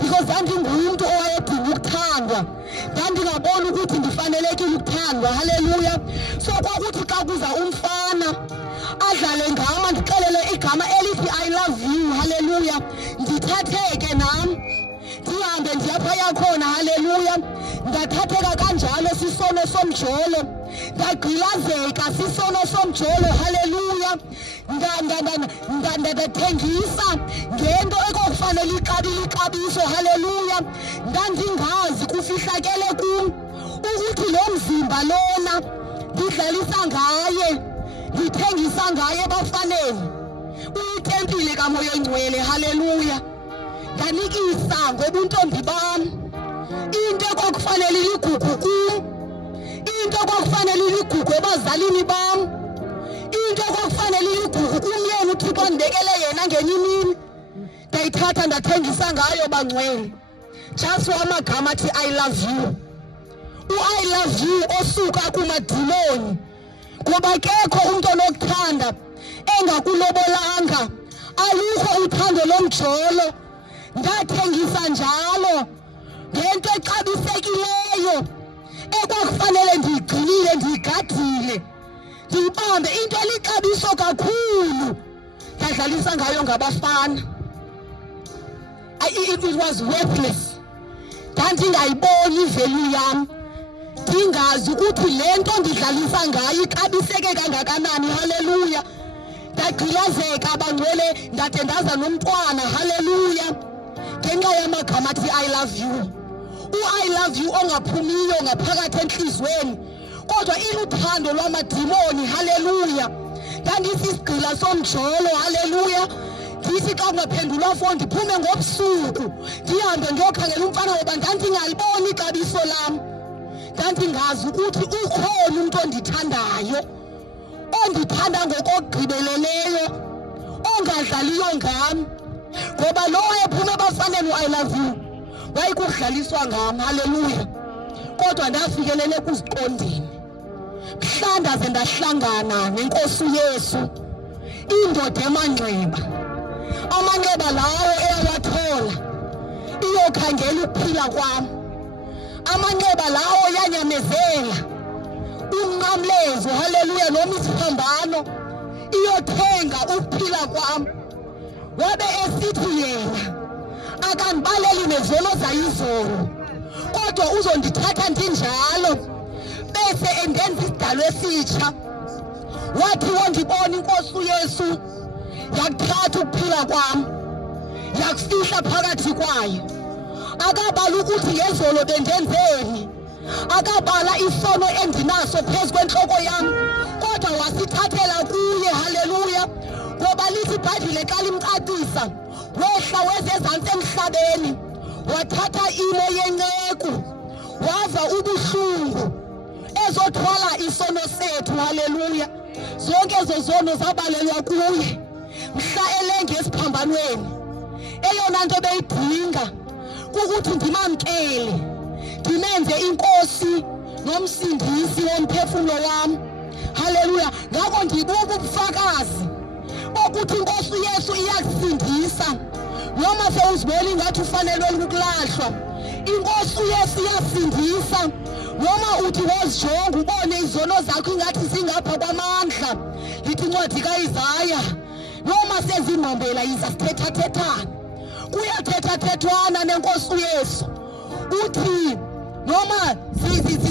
Because ndandingumuntu owayedinga ukuthandwa, ndandingabona ukuthi ndifanelekile ukuthandwa. Hallelujah. So kwakuthi xa kuza umfana adlale ngama ndixelele igama elithi I love you. Hallelujah. Ndithatheke nam ndihambe ndiyaphaya khona. Hallelujah. Ndathatheka kanjalo sisono somjolo, ndagqilazeka sisono somjolo. Hallelujah. Ndathengisa ngento ekokufanele ixabiso. Hallelujah. Ndandingazi kufihlakele kum ukuthi lo mzimba lona ndidlalisa ngaye, ndithengisa ngaye bafanele uyitempile kaMoya Oyingcwele. Hallelujah. Ndanikisa ngobuntombi bam into ekwakufanele iligugu kum, into ekwakufanele iligugu ebazalini bam, into ekwakufanele iligugu kumyeni uThixo andibekele yena ngenye imini. Ndayithatha ndathengisa ngayo bangcwele. Just amagama athi I love you. I love you osuka kumadimoni, ngoba kekho umntu onokuthanda engakulobolanga. Alukho uthando lomjolo. Ndathengisa njalo ngento exabisekileyo ekwakufanele ndiyigcinile, ndiyigadile, ndiyibambe into elixabiso kakhulu. Ndadlalisa ngayo ngabafana. It was worthless. Ndandingayiboni ivalue yam, ndingazi ukuthi le nto ndidlalisa ngayo ixabiseke kangakanani. Hallelujah. Ndagqilazeka bangcwele, ndade ndaza nomntwana. Hallelujah. Ngenxa yamagama athi I love you. I love you ongaphumiyo ngaphakathi enhlizweni, kodwa iluthando lwamadimoni. Hallelujah. Ndandisisigqila somjolo. Hallelujah. Ndithi xa ungaphendulwa fo ndiphume ngobusuku ndihambe ndiyokhangela umfana, ngoba ndandingaliboni ixabiso lam. Ndandingazi ukuthi ukhona umntu ondithandayo, ondithanda ngokogqibeleleyo, ongadlaliyo ngam. Ngoba lo wayephume ebafaneni I love you wayekudlaliswa ngam. Hallelujah. Kodwa ndafikelele kuziqondeni mhla ndaze ndahlangana nenkosi uYesu, indoda emanxeba. Amanxeba lawo eyawathola iyokhangela ukuphila kwam. Amanxeba lawo yanyamezela umnqamlezo. Hallelujah. Noma isiphambano iyothenga ukuphila kwami. Wabe esithi yena akangibaleli nezono zayizolo, kodwa uzondithatha ndinjalo bese endenza isidalo esitsha. Wathi wondibona inkosi uYesu yakuthatha ukuphila kwami yakufihla phakathi kwayo. Akabala ukuthi ngezolo bendenzeni, akabala isono endinaso phezu kwenhloko yami, kodwa wasithathela kuye. Haleluya. Ngoba lithi iBhayibhile xa limcacisa, wehla wezezantsi emhlabeni wathatha imo yenceku, wava ubuhlungu ezothwala isono sethu. Haleluya. Zonke ezo zono zabalelwa kuye mhla elenge esiphambanweni. Eyona nto beyidinga ukuthi ndimamkele, ndimenze inkosi nomsindisi womphefumulo wami. Haleluya. Ngakho ndibuka ubufakazi bokuthi inkosi uYesu iyakusindisa noma sewuzibona ingathi ufanelwe ukulahlwa. Inkosi uYesu iyasindisa noma uthi wozijonga ubone izono zakho ingathi zingapha kwamandla. Lithi incwadi kaIsaya noma sezingqombela yiza sithethathethana. Kuyathethathethwana nenkosi uYesu. Uthi noma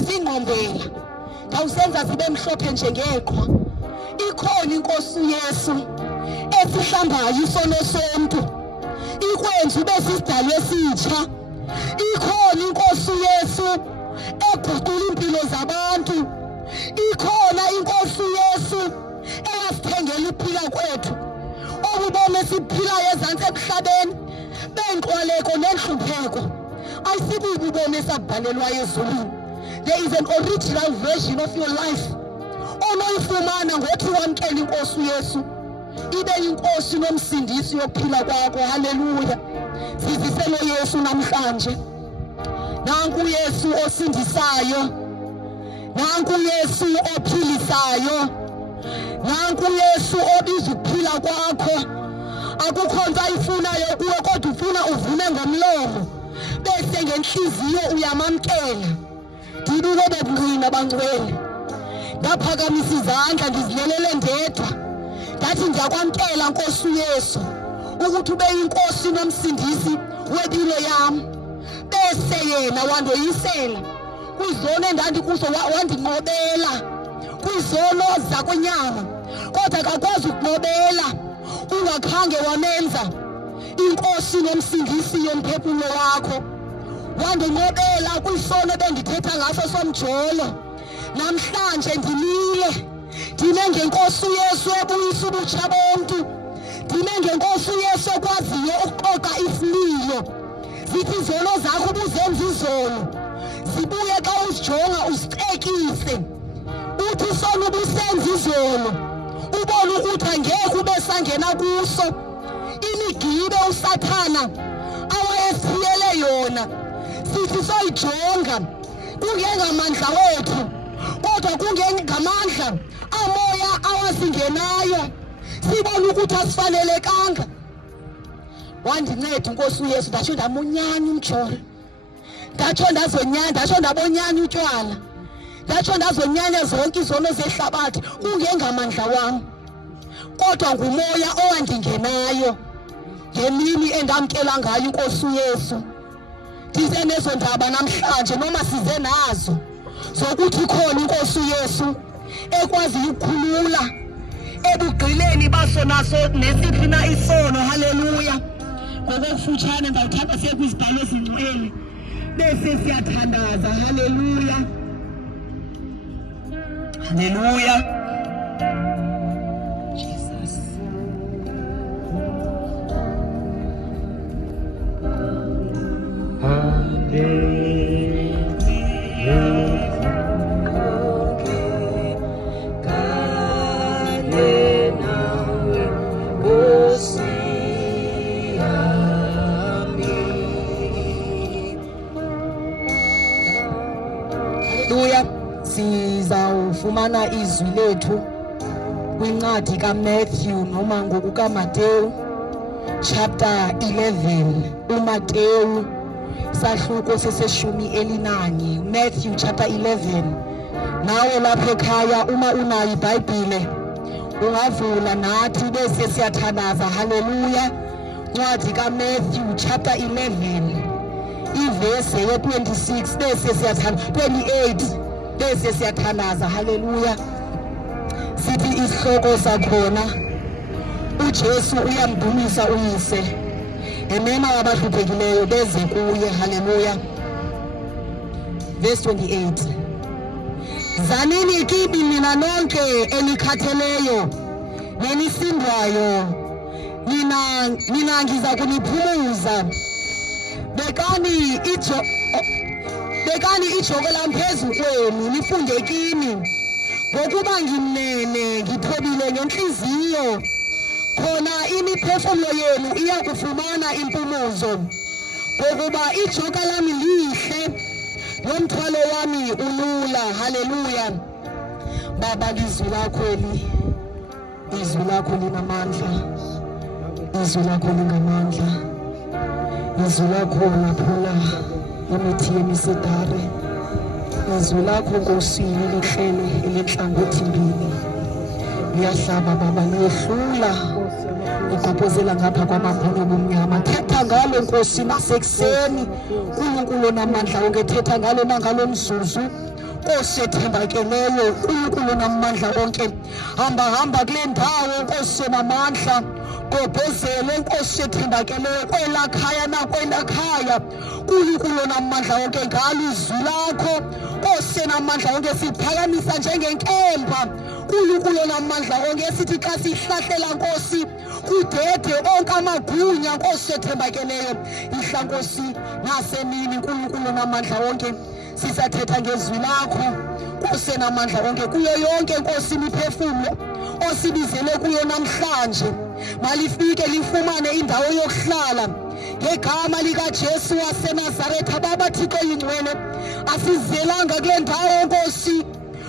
zingqombela ndawusenza zibe mhlophe njengeqhwa. Ikhona inkosi uYesu esihlambayo isono sonke, ikwenza ube sisidalo esitsha. Ikhona inkosi uYesu eguqula impilo zabantu. Ikhona inkosi uYesu eyasithengela ukuphila kwethu, okubona siphila ezantsi emhlabeni benqwaleko nenhlupheko. Ayisibuki ubone sabhalelwa ezulwini. There is an original version of your life onoyifumana ngothi wamkela inkosi uYesu ibe inkosi nomsindisi yokuphila kwakho. Haleluya. Siziselo Yesu namhlanje. Nanku uYesu osindisayo, nanku uYesu ophilisayo, nanku uYesu obiza ukuphila kwakho. Akukho nto ayifunayo kuwe, kodwa ufuna uvune ngomlomo bese ngenhliziyo uyamamkela. Ndibuke bebungqina bangcwele, ngaphakamisa izandla ndizilelele ndedwa ndathi ndiyakwamkela Nkosi uYesu ukuthi ube inkosi nomsindisi wempilo yami. Bese yena wandoyisela kwizono endandikuzo, wandinqobela kwizono zakwenyama, kodwa akakwazi ukunqobela ungakhange wamenza inkosi nomsindisi yomphefumulo wakho. Wandinqobela kwisono ebendithetha ngaso somjolo. Namhlanje ndimile, ndime ngenkosi uYesu ebuyisa ubutsha bonke, ndime ngenkosi uYesu ekwaziyo ukuxoxa isililo. Zithi izono zakho ubuzenza izolo zibuye xa uzijonga uzicekise. Uthi isono ubusenza izolo ubone ukuthi angeke ube sangena kuso. Imigibe uSathana awayesiyele yona sithi soyijonga kungengamandla wethu, kodwa kungengamandla amoya awasingenayo, sibone ukuthi asifanelekanga. Wandinceda Nkosi uYesu, ndatsho ndamunyanya umjolo, ndatsho ndabonyanya utywala, ndatsho ndazonyanya zonke izono zehlabathi. Kungengamandla wami, kodwa ngumoya owandingenayo ngemini endamkela ngayo inkosi uYesu. Ndize nezo ndaba namhlanje, noma size nazo, zokuthi ikhona inkosi uYesu ekwazi ukukhulula ebugqileni baso naso nesiphi na isono. Haleluya. Ngokufutshane ndawuthatha siye kwizibhalo ezingcwele bese siyathandaza. Haleluya. Haleluya. Jesus. Haleluya. Sizawufumana izwi lethu kwincwadi kaMatthew noma ngokukaMateyu chapter 11. uMateyu sahluko seseshumi elinanye. Matthew chapter 11. Nawe lapha ekhaya uma unayo iBhayibhile ungavula nathi bese siyathandaza. Haleluya. Ncwadi kaMatthew chapter 11 ivesi ye-26 bese siyathandaza. 28 bese siyathandaza. Haleluya. Sithi isihloko sakhona uJesu uyamdumisa uyise, emema abahluphekeleyo beze kuye. Haleluya. Verse 28. Zanini kimi mina nonke enikhatheleyo nenisindwayo, mina ngiza kuniphumuza. Bekani ijoko lami phezu kwenu, nifunde kimi, ngokuba ngimnene ngithobile ngenhliziyo, khona imiphefumulo yenu iyakufumana impumuzo. Ngokuba ijoka lami lihle nomthwalo wami ulula. Haleluya. Baba, izwi lakho linamandla, izwi lakho lingamandla, izwi lakho laphula imithi yemisedari, izwi lakho Nkosi lihlele elenhlangothi mbili, liyahlaba Baba, liyehlula igqobhozela ngapha kwamabhunu obumnyama. Thetha ngalo Nkosi nasekuseni, uNkulunkulu onamandla wonke, thetha ngalo nangalo mzuzu Nkosi ethembakeleyo, uNkulunkulu onamandla wonke. Hamba kule ndawo Nkosi onamandla, gobhozele Nkosi ethembakeleyo kwela khaya nakwela khaya, uNkulunkulu onamandla wonke. Ngalo izwi lakho Nkosi onamandla wonke siphakamisa njengenkemba, uNkulunkulu onamandla wonke. Sithi xa sihlahlela Nkosi kudede onke amagunya Nkosi ethembakeleyo, ihla Nkosi nasemini, uNkulunkulu onamandla wonke. Sisathetha ngezwi lakho Nkosi onamandla wonke, kuyo yonke Nkosi imiphefumulo osibizele kuyo namhlanje, malifike lifumane indawo yokuhlala ngegama likaJesu waseNazaretha. Baba Thixo oyingcwele, asizelanga kule ndawo Nkosi,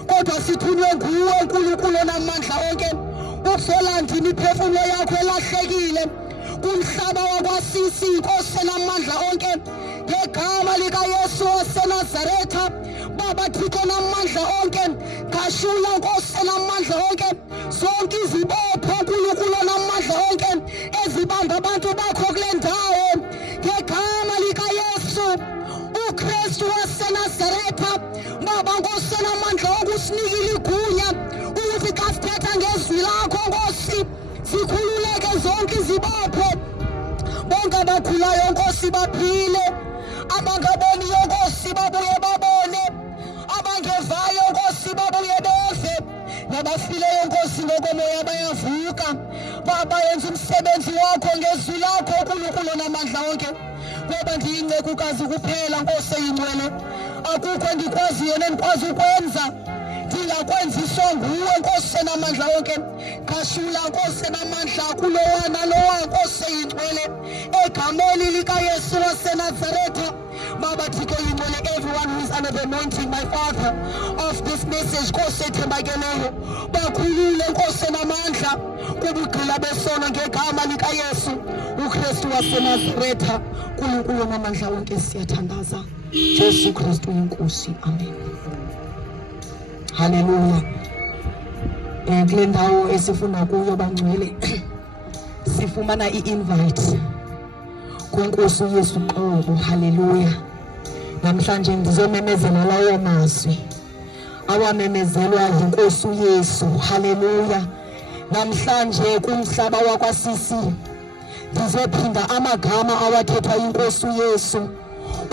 kodwa sithunywe nguwe uNkulunkulu onamandla wonke, ukuzolanda imiphefumulo yakho elahlekile kumhlaba wakwasisi. Nkosi onamandla wonke, ngegama likaYesu waseNazaretha, Baba Thixo onamandla wonke, gashula Nkosi onamandla wonke zonke izibopho uNkulunkulu onamandla wonke ezibamba abantu bakho kule ndawo, ngegama likaYesu uKristu waseNazaretha. Baba Nkosi onamandla wonke, usinikile igunya ukuthi xa sithetha ngezwi lakho Nkosi sikhululeke zonke izibopho. Bonke abakhulayo Nkosi baphile, abangaboniyo Nkosi babuye babone, abangevayo Nkosi babuye beve, nabafileyo Nkosi ngokomoya bayavuka. Baba, yenza umsebenzi wakho ngezwi lakho uNkulunkulu onamandla wonke, ngoba ndiyincegukazi kuphela Nkosi eyingcwele. Akukho endikwaziyo nendikwazi ukwenza ndingakwenziswa nguwe Nkosi onamandla wonke. Gashula Nkosi onamandla kulowa nalowa Nkosi eyingcwele, egameni likaYesu waseNazaretha. Baba Thixo oyingcwele, everyone who is under the anointing, my Father, of this message Nkosi ethembakeleyo, bakhulule Nkosi onamandla kubugqila besono ngegama likaYesu uKristu waseNazaretha. uNkulunkulu onamandla wonke siyathandaza, Jesu Kristu inkosi. Amen. Haleluya. Kule ndawo esifuna kuyo bangcwele sifumana i-invite kuNkosi uYesu qobo. Haleluya. Namhlanje ngizomemezela lawo mazwi awamemezelwa yiNkosi uYesu. Haleluya. Namhlanje kumhlaba wakwasisi ngizophinda amagama awathethwa yiNkosi uYesu.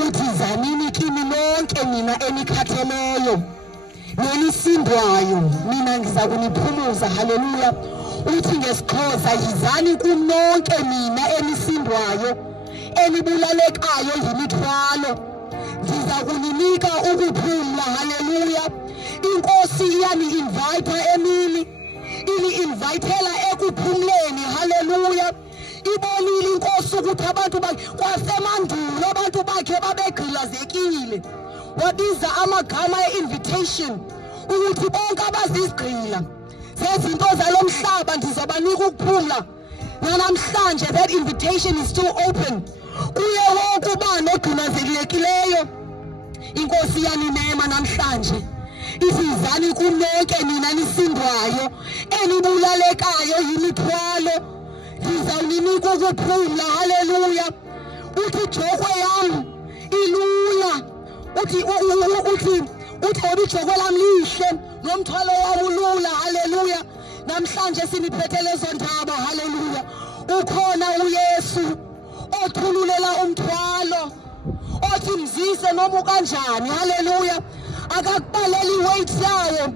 Uthi zanini kimi nonke mina enikhatheleyo nenisindwayo, mina ngiza kuniphumuza. Haleluya. Uthi ngesiXhosa, yizani kum nonke mina enisindwayo elibulalekayo yimithwalo, ngiza kuninika ukuphumla. Haleluya. Inkosi iyani-invayitha emini, ini-invayithela ekuphumleni. Haleluya. Ibonile inkosi ukuthi abantu bakhe kwasemandulo abantu bakhe babegqilazekile, wabiza amagama e-invitation ukuthi bonke abazizigqila zezinto zalo mhlaba ndizobanika ukuphumla. Namhlanje that invitation is still open kuye wonke ubani ogqinazekileyo. Inkosi yaninema namhlanje isizani kunonke nina nisindwayo enibulalekayo yimithwalo ndizawuninika ukuphumla. Haleluya. Uthi ijokwe yam ilula, uthi ngoba ijokwe lam lihle nomthwalo wam ulula. Haleluya. Namhlanje siniphethe lezo ndaba. Haleluya. Ukhona uYesu othululela umthwalo, othi mzise noma ukanjani. Haleluya. Akakubaleli weight yawo,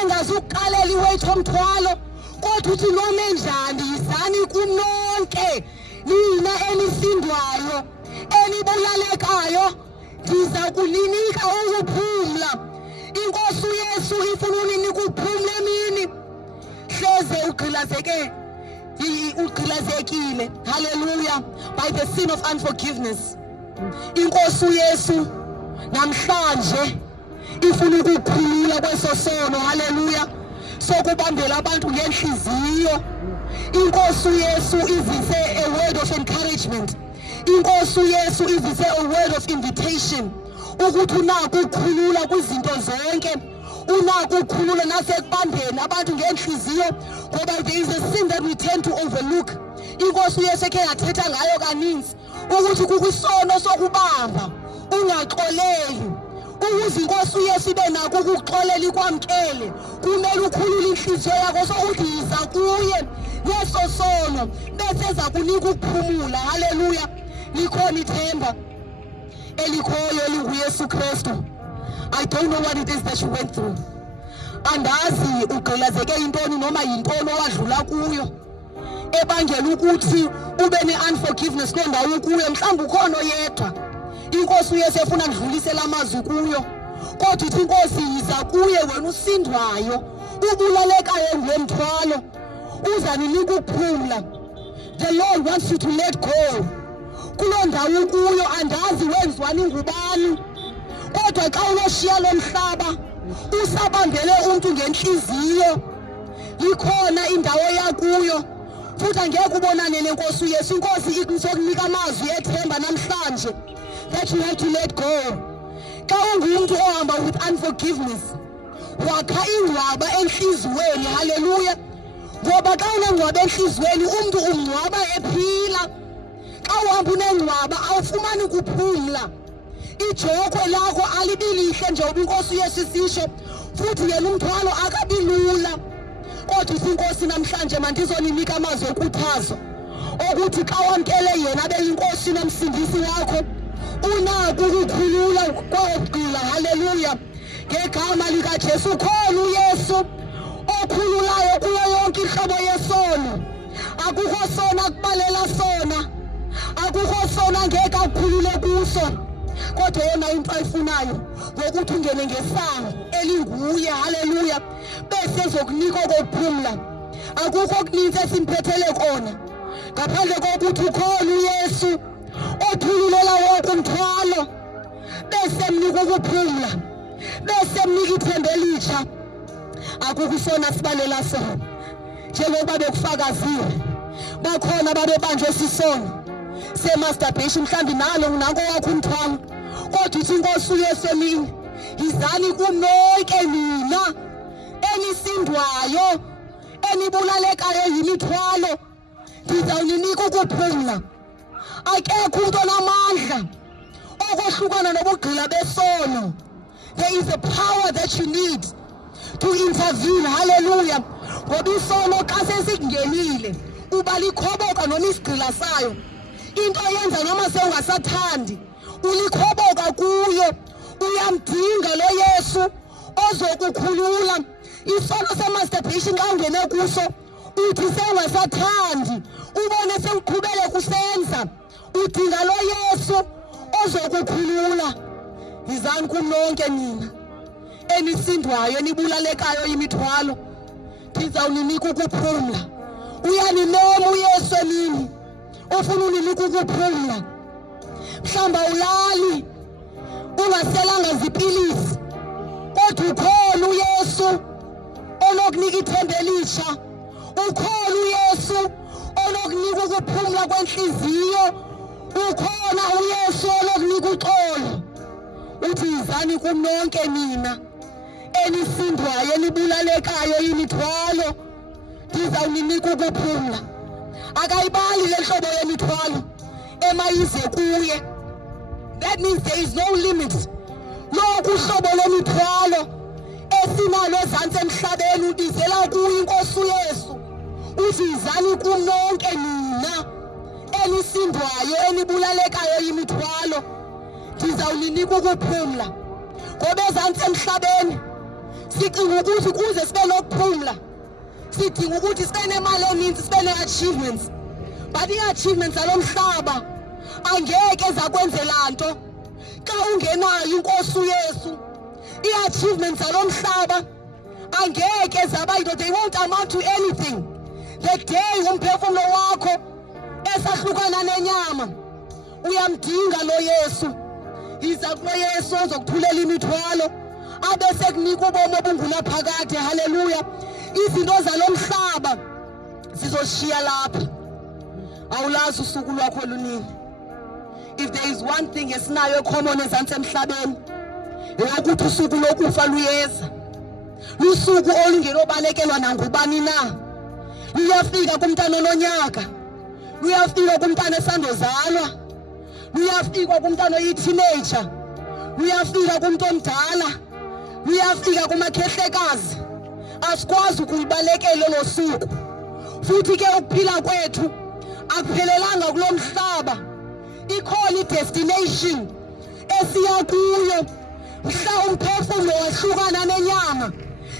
engazukukalela iweight omthwalo, kodwa uthi noma enjani yizani kunonke nina enisindwayo enibulalekayo ndiza kulinika ukuphumla. Inkosi uYesu ifuna uninika ukuphumla emini hleze ugqilazekile. Haleluya. By the sin of unforgiveness. Inkosi uYesu namhlanje ifuna ukukhulula kweso sono. Haleluya. Sokubambela abantu ngenhliziyo. Inkosi uYesu izise a word of encouragement. Inkosi uYesu izise a word of invitation ukuthi unako ukukhulula kwizinto zonke, unako ukukhulula nasekubambeni abantu ngenhliziyo, ngoba there is a sin that we tend to overlook. Inkosi uYesu ekhe yathetha ngayo kaninzi ukuthi kukusono sokubamba ungaxoleli. Ukuze inkosi uYesu ibe nako ukuxolela ikwamkele, kumele ukhulule inhliziyo yakho sokuthi yiza kuye leso sono bese eza kunika ukuphumula. Haleluya. Likhona ithemba elikhoyo elinguYesu Kristu. I don't know what it is that you went through. Andazi ugqilazeke intoni noma yintoni owadlula kuyo ebangela ukuthi ube ne-unforgiveness kule ndawo ukuyo. Mhlawumbe ukhona oyedwa inkosi uYesu efuna kudlulisela amazwi kuyo, kodwa uthi inkosi yiza kuye wena usindwayo ubulalekayo ngemthwalo, uza ninika ukuphumla. The Lord wants you to let go. Kuloo ndawo kuyo andazi wenziwani ngubani, kodwa xa unoshiya lo mhlaba usabambele umuntu ngenhliziyo, likhona indawo yakuyo futhi angeke ubonane nenkosi uYesu. Inkosi izokunika amazwi ethemba namhlanje that you have to let go. Xa ungumuntu ohamba with unforgiveness, wakha ingcwaba enhliziyweni. Haleluya. Ngoba xa unengcwaba enhliziyweni umuntu ungcwaba ephila. Xa uhamba unengcwaba awufumani kuphumla. Ijokwe lakho alibilihle njengoba inkosi uYesu isisho, futhi yena umthwalo akabilula. Kodwa inkosi namhlanje mandizoninika amazwi okuthazwa ukuthi xa wamkele yena abe inkosi nomsindisi wakho unako ukukhulula kokugqila. Haleluya. Ngegama likaJesu khona uYesu okhululayo kuyo yonke ihlobo yesono. Akukho sona akubalela sona, akukho sona ngeke akukhulule kuso, kodwa yena into ayifunayo ngokuthi ungene ngesango elinguye. Haleluya. Bese ezokunika ukuphumla. Akukho okuninzi esimphethele kona ngaphandle kokuthi ukhona uYesu othululela wonke umthwalo, bese emnika ukuphumla, bese emnika ithemba elitsha. Akukho sona sibalela sona njengoba bekufakaziwe bakhona babebanjwe sisono se-masturbation. Mhlawumbe nalo nako wakho umthwalo, kodwa uthi inkosi uYesu emini yizani kunonke nina enisindwayo enibulalekayo yimithwalo ndizawuninika ukuphumla. Akekho umuntu onamandla okohlukana nobugqila besono. There is a power that you need to intervene. Haleluya. Ngoba isono xa sesingenile uba likhoboka noma isigqila sayo, into yenza noma sewungasathandi ulikhoboka kuyo. Uyamdinga lo Yesu ozokukhulula. Isono se-masturbation xa ungene kuso uthi sewungasathandi ubone sewuqhubele kusenza, udinga lo Yesu ozokukhulula. Yizani kunonke nina enisindwayo enibulalekayo yimithwalo ndizawuninika ukuphumla. Uyaninoma uYesu emini ufuna uninika ukuphumla. Mhlawumbe ulali ungaselanga zipilisi, kodwa ukhona uYesu onokunika ithemba elitsha. Ukhona uYesu onokunika ukuphumla kwenhliziyo. Ukhona uYesu onokunika uxolo. Uthi yizani kunonke nina enisindwayo enibulalekayo imithwalo ndizawuninika ukuphumla. Akayibali le hlobo yemithwalo emayize kuye. That means there is no limit. Lokhu hlobo lemithwalo esinalo ezantsi emhlabeni udizela kuyo inkosi uYesu. Uthi izani kum nonke nina enisindwayo enibulalekayo imithwalo ndizawuninika ukuphumla. Ngoba ezantsi emhlabeni sicinga ukuthi kuze sibe nokuphumla sidinga ukuthi sibe nemali eninzi, sibe ne-achievements. But i-achievements zalo mhlaba angeke zakwenzela nto xa ungenayo inkosi uYesu. I-achievements zalo mhlaba angeke zaba yinto, they won't amount to anything. The day umphefumlo wakho esahlukana nenyama uyamdinga lo Yesu. Yiza kulo Yesu ozokuthulela imithwalo abe sekunika ubomi obungunaphakade. Haleluya. Izinto zalo mhlaba zizoshiya lapha. Awulazi usuku lwakho lunini. If there is one thing esinayo ecommon ezantsi emhlabeni ukuthi usuku lokufa luyeza. Lusuku olungenobalekelwa nangubani na. Luyafika kumntana ononyaka, luyafika kumntana esandozalwa, luyafika kumntana oyi-teenager, luyafika kumuntu omdala, luyafika kumakhehlekazi. Asikwazi ukulibalekela lo suku. Futhi ke ukuphila kwethu akuphelelanga kulo mhlaba. Ikhona i-destination esiya kuyo mhla umphefumlo wahlukana nenyama.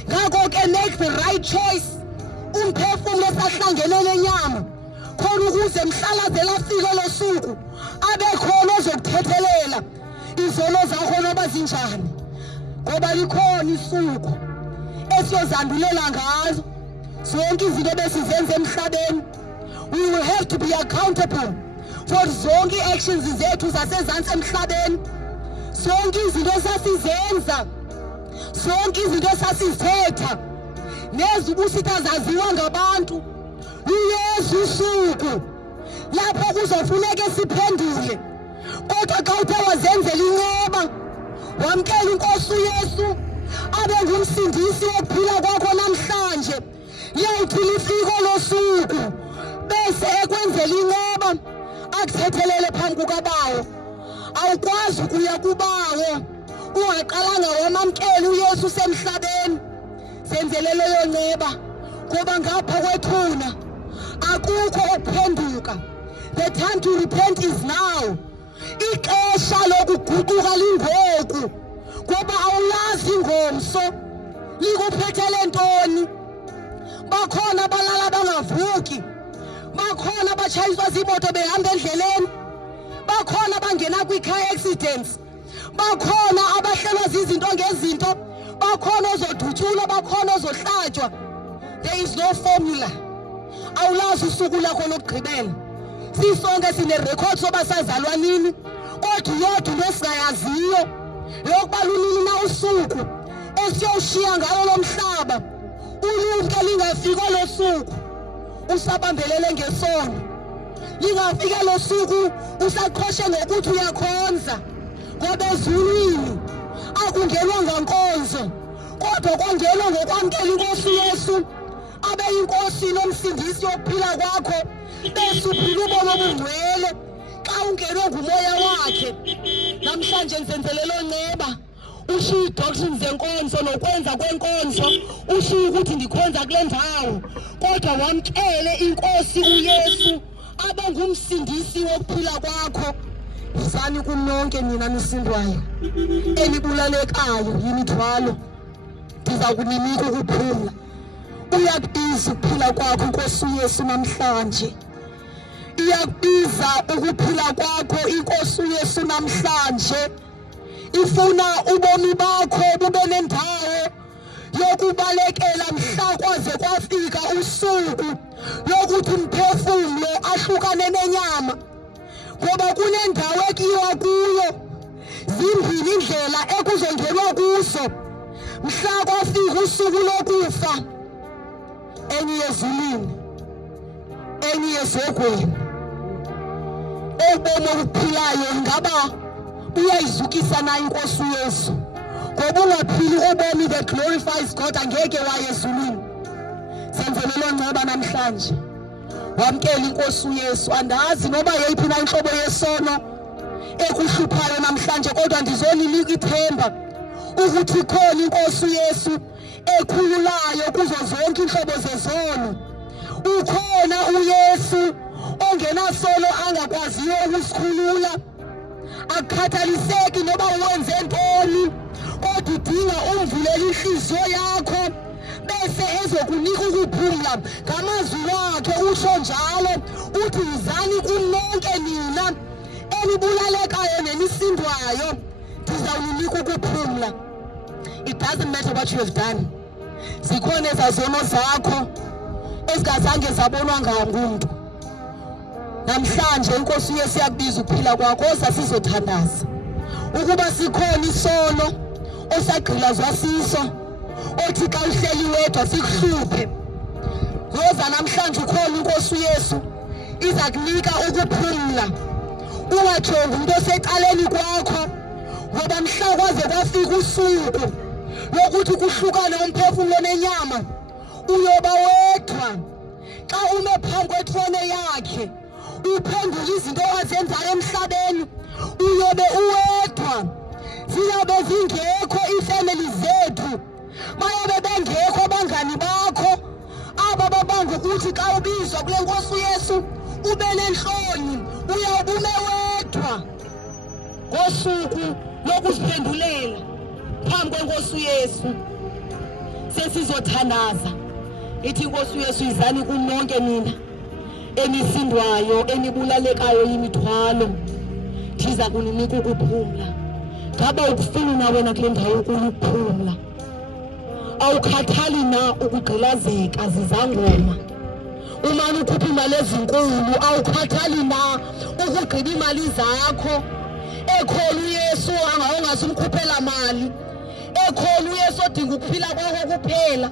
Ngakho ke make the right choice. Umphefumlo esahlangene nenyama khona ukuze mhlalaze lafika lo suku abe khona ozokuthethelela izono zakho noba zinjani. Ngoba likhona isuku esiyozandulela ngalo zonke izinto besizenza emhlabeni. We will have to be accountable for zonke i-actions zethu zasezantsi emhlabeni. Zonke izinto esasizenza, zonke izinto esasizithetha nezibusitha zaziwa ngabantu. Uyesu usuku lapho kuzofuneka siphendule. Kodwa xa uthe wazenzela inceba wamkela inkosi uYesu abe ngumsindisi wokuphila kwakho namhlanje, liyawuthi lifike lo suku bese ekwenzela inceba akuthethelele phambi kukabawo. Awukwazi ukuya kubawo ungaqalanga wamamkela uYesu semhlabeni. Senzele leyo nceba ngoba ngapha kwethuna akukho ukuphenduka. The time to repent is now. Ixesha lokuguquka lingoku ngoba awulazi ingomso likuphethele ntoni. Bakhona balala bangavuki, bakhona batshayiswa ziimoto behamba endleleni, bakhona bangena kwi-car accidents, bakhona abahlelwa zizinto ngezinto, bakhona ozodutyulwa, bakhona ozohlatywa. There is no formula. Awulazi usuku lakho lokugqibela. Sisonke sine-record soba sazalwa nini, kodwa yodwa into esingayaziyo yokuba lunini na usuku esiyowushiya ngalo lo mhlaba. Ulumke lingafika lo suku usabambelele ngesono, lingafika lo suku usaqhoshe ngokuthi uyakhonza. Ngoba ezulwini akungenwa ngankonzo kodwa kwangenwa ngokwamkela inkosi uYesu abe yinkosi nomsindisi wokuphila kwakho. Bese uphila ubomi obungcwele xa ungenwe ngumoya wakhe. Namhlanje nizenzele lo nceba ushiye ii-doctrines zenkonzo nokwenza kwenkonzo, ushiye ukuthi ndikhonza kule ndawo, kodwa wamkele inkosi uYesu abe ngumsindisi wokuphila kwakho. Yizani kum nonke nina nisindwayo enibulalekayo yimithwalo, ndiza kuninika ukuphumla. Uyakubiza ukuphila kwakho inkosi uYesu namhlanje. Iyakubiza ukuphila kwakho inkosi uYesu namhlanje. Ifuna ubomi bakho bube nendawo yokubalekela mhla kwaze kwafika usuku lokuthi umphefumlo ahlukane nenyama. Ngoba kunendawo ekuyiwa kuyo, zimbili indlela ekuzongenwa kuzo mhla kwafika usuku lokufa. Enye ezulwini, enye ezogweni. Ubomi obuphilayo ngaba uyayizukisa na inkosi uYesu ngoba ungaphili ubomi that glorifies God angeke waye ezulwini. Senzele lo nceba namhlanje wamkela inkosi uYesu. Andazi noba yeyiphi na inhlobo yesono ekuhluphayo namhlanje, kodwa ndizolinika ithemba ukuthi ikhona inkosi uYesu ekhululayo kuzo zonke inhlobo zezono. Ukhona uYesu ongenasono angakwaziyo ukusikhulula. Akukhathaliseki noba wenze ntoni, kodwa udinga umvulela inhliziyo yakho bese ezokunika ukuphumula. Ngamazwi wakhe usho njalo uthi izani kunonke nina enibulalekayo nenisindwayo ndizawunika ukuphumula. It doesn't matter what you have done. Zikhona ezazono zakho ezingazange zabonwa ngumuntu. Namhlanje inkosi uYesu yakubiza ukuphila kwakho osasizothandaza ukuba sikhona isono osagqilazwa siso othi xa uhleli wedwa sikuhluphe. Ngoza namhlanje ukhona inkosi uYesu iza kunika ukuphumula. Ungajongi umuntu osecaleni kwakho, ngoba mhla kwaze kwafika usuku lokuthi kuhlukane umphefumulo nenyama uyoba wedwa. Xa ume phambi kwethrone yakhe uphendula izinto owazenzayo emhlabeni uyobe uwedwa. Ziyobe zingekho iifamily zethu, bayobe bengekho abangani bakho aba babanga ukuthi xa ubizwa kule nkosi uYesu ube nenhloni, uyobe ume wedwa ngosuku lokuziphendulela phambi kwenkosi uYesu. Sesizothandaza ithi inkosi uYesu izani kunonke nina enisindwayo enibulalekayo yimithwalo ndiza kuninika ukuphumula. Ngabe ukufuna na wena kule ndawo ukuphumula? Awukhathali na ukugqilazeka zizangoma? Umane ukhupha imali ezinkulu, awukhathali na ukugqiba imali zakho? Ekhona uYesu angawungasumkhuphela mali, ekhona uYesu odinga ukuphila kwakho kuphela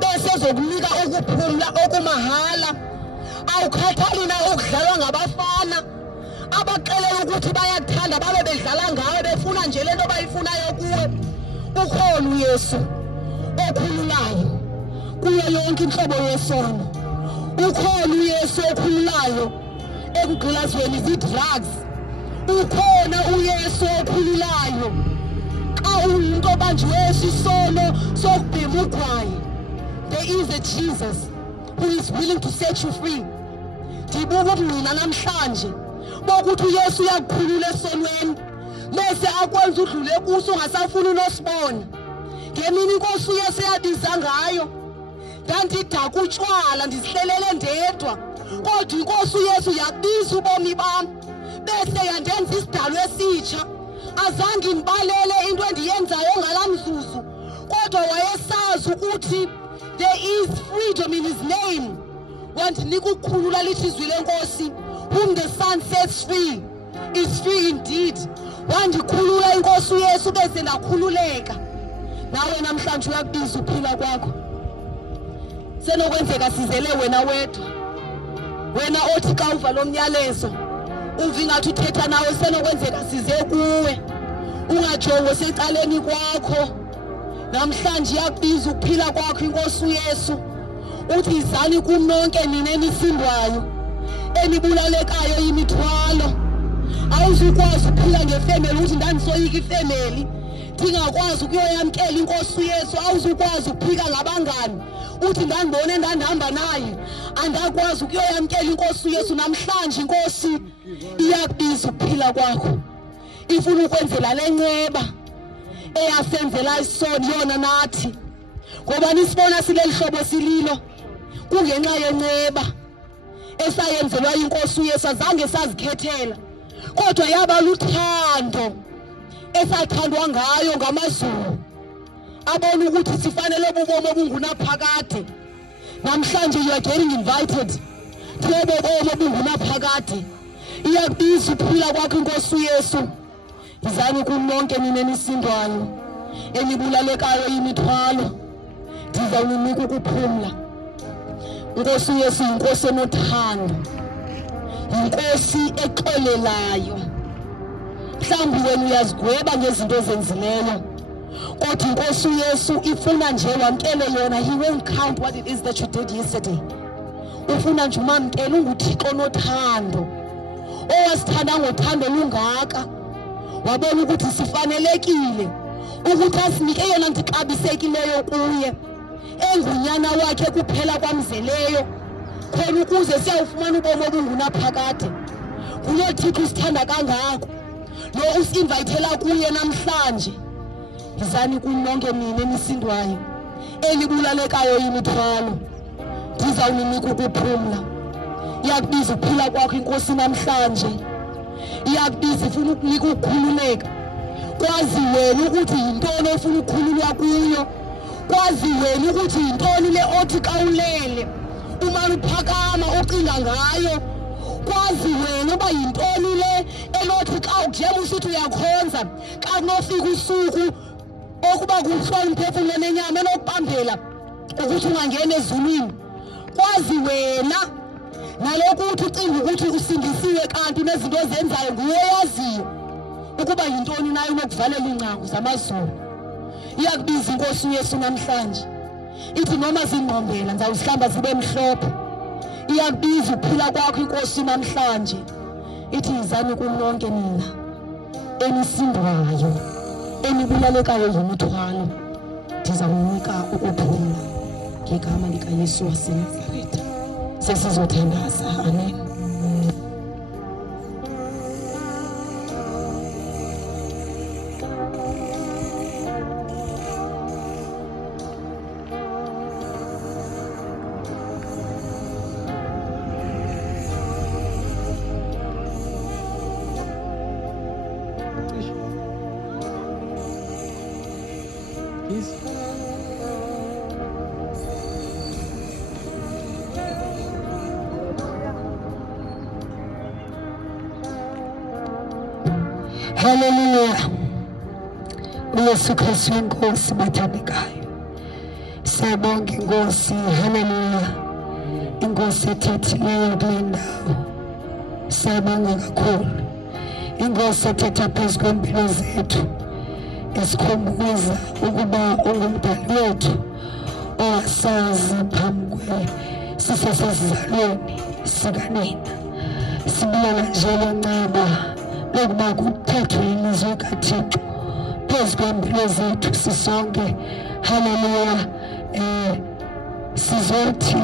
bese ezokunika ukuphumula okumahala. Awukhathali na ukudlalwa ngabafana abaxelela ukuthi bayakuthanda babe bedlala ngawe befuna nje lento bayifunayo kuwe? Ukhona uYesu okhululayo kuyo yonke inhlobo yesono. Ukhona uYesu okhululayo ekugqilazweni zii-drugs. Ukhona uYesu okhululayo xa umuntu obanjiwe isisono sokubhema ugwayi. There is a Jesus who is willing to set you free. Ndibuka ubungqina namhlanje bokuthi uYesu uyakukhulula esonweni bese akwenza udlule kuso ungasafuni unosibona. Ngemini inkosi uYesu yabiza ngayo ndandidaka utshwala ndizihlelele ndedwa, kodwa inkosi uYesu yabiza ubomi bam bese yandenza isidalwa esitsha. Azange ndibalele into endiyenzayo ngalaa mzuzu, kodwa wayesazi ukuthi there is freedom in his name. Wandinika ukukhulula lithi izwi lenkosi, whom the Son sets free is free indeed. Wandikhulula inkosi uYesu bese ndakhululeka. Nawe namhlanje uyakubiza ukuphila kwakho. Senokwenzeka sizele wena wedwa, wena othi xa uva lo myalezo uva ingathi uthetha nawe, senokwenzeka size kuwe ungajongi secaleni kwakho. Namhlanje iyakubiza ukuphila kwakho inkosi uYesu uthi izani kunonke nina enisindwayo enibulalekayo yimithwalo. Awuzukwazi ukuphila ngefamily uthi ndandisoyika ifamily ndingakwazi ukuyoyamkela inkosi uYesu. Awuzukwazi ukuphika ngabangani uthi ndandibone ndandihamba naye andakwazi ukuyoyamkela inkosi uYesu. Namhlanje inkosi iyakubiza ukuphila kwakho, ifuna ukwenzela le nceba eyasenzela isono yona nathi, ngoba nisibona sileli hlobo sililo kungenxa yenceba esayenzelwa inkosi uYesu. Azange sazikhethela, kodwa yaba luthando esathandwa ngayo ngamazulu abona ukuthi sifanele ububomi obungunaphakade. Namhlanje you are getting invited to ububomi obungunaphakade. Iyakubiza ukuphila kwakho inkosi uYesu. Izani kunonke nina enisindwayo enibulalekayo yimithwalo ndizawunika ukuphumula. Inkosi uYesu yinkosi enothando, yinkosi exolelayo. Mhlawumbi wena uyazigweba ngezinto ezenzileyo, kodwa inkosi uYesu ifuna nje wamkele yona. He won't count what it is that you did yesterday. Ufuna nje umamkele unguThixo nothando, owasithanda ngothando lungaka, wabona ukuthi sifanelekile ukuthi asinike yona ndixabisekileyo kuye, engunyana wakhe kuphela kwamzeleyo, khona ukuze siyawufumana ubomi obungunaphakade. Kulo Thixo usithanda kangako, lo usinvayithela kuye namhlanje. Yizani kunonke mina enisindwayo, elibulalekayo imithwalo, ndizawunika ukuphumla. Iyakubiza ukuphila kwakho inkosi namhlanje, iyakubiza ifuna ukunika ukukhululeka. Kwazi wena ukuthi yintoni ofuna ukukhululwa kuyo, kwazi wena ukuthi yintoni le othi xa ulele umane uphakama ocinga ngayo, kwazi wena uba yintoni le elothi xa ujema usithi uyakhonza, xa kunofika usuku okuba kuhlwa umphefumlo nenyama enokubambela ukuthi ungangena ezulwini. Kwazi wena nalokuthi ucinga ukuthi usindisiwe kanti nezinto ozenzayo nguye oyaziyo ukuba yintoni nayo unokuvalela iingcango zamazulu. Iyakubiza inkosi uYesu namhlanje, ithi noma zingqombela ndizawuzihlamba zibe mhlophe. Iyakubiza ukuphila kwakho inkosi namhlanje, ithi yizani kunonke nina enisindwayo, enibulalekayo yimithwalo, ndizawunika ukuphumla ngegama likaYesu waseNazaretha. Sesizothandaza. Amen. Hallelujah. uYesu Kristu inkosi bathandekayo, siyabonga inkosi. Hallelujah. Inkosi ethethileyo kule ndawo, siyabonga kakhulu. Inkosi ethetha phezu kwempilo zethu, esikhumbuza ukuba ungumdali wethu owasazi phambi kwe sisesezizalweni sikanina. Sibulala nje le nceba lokuba kuthethwe ilizwi kaThixo phezu kwempilo zethu sisonke. Haleluya. Sizothi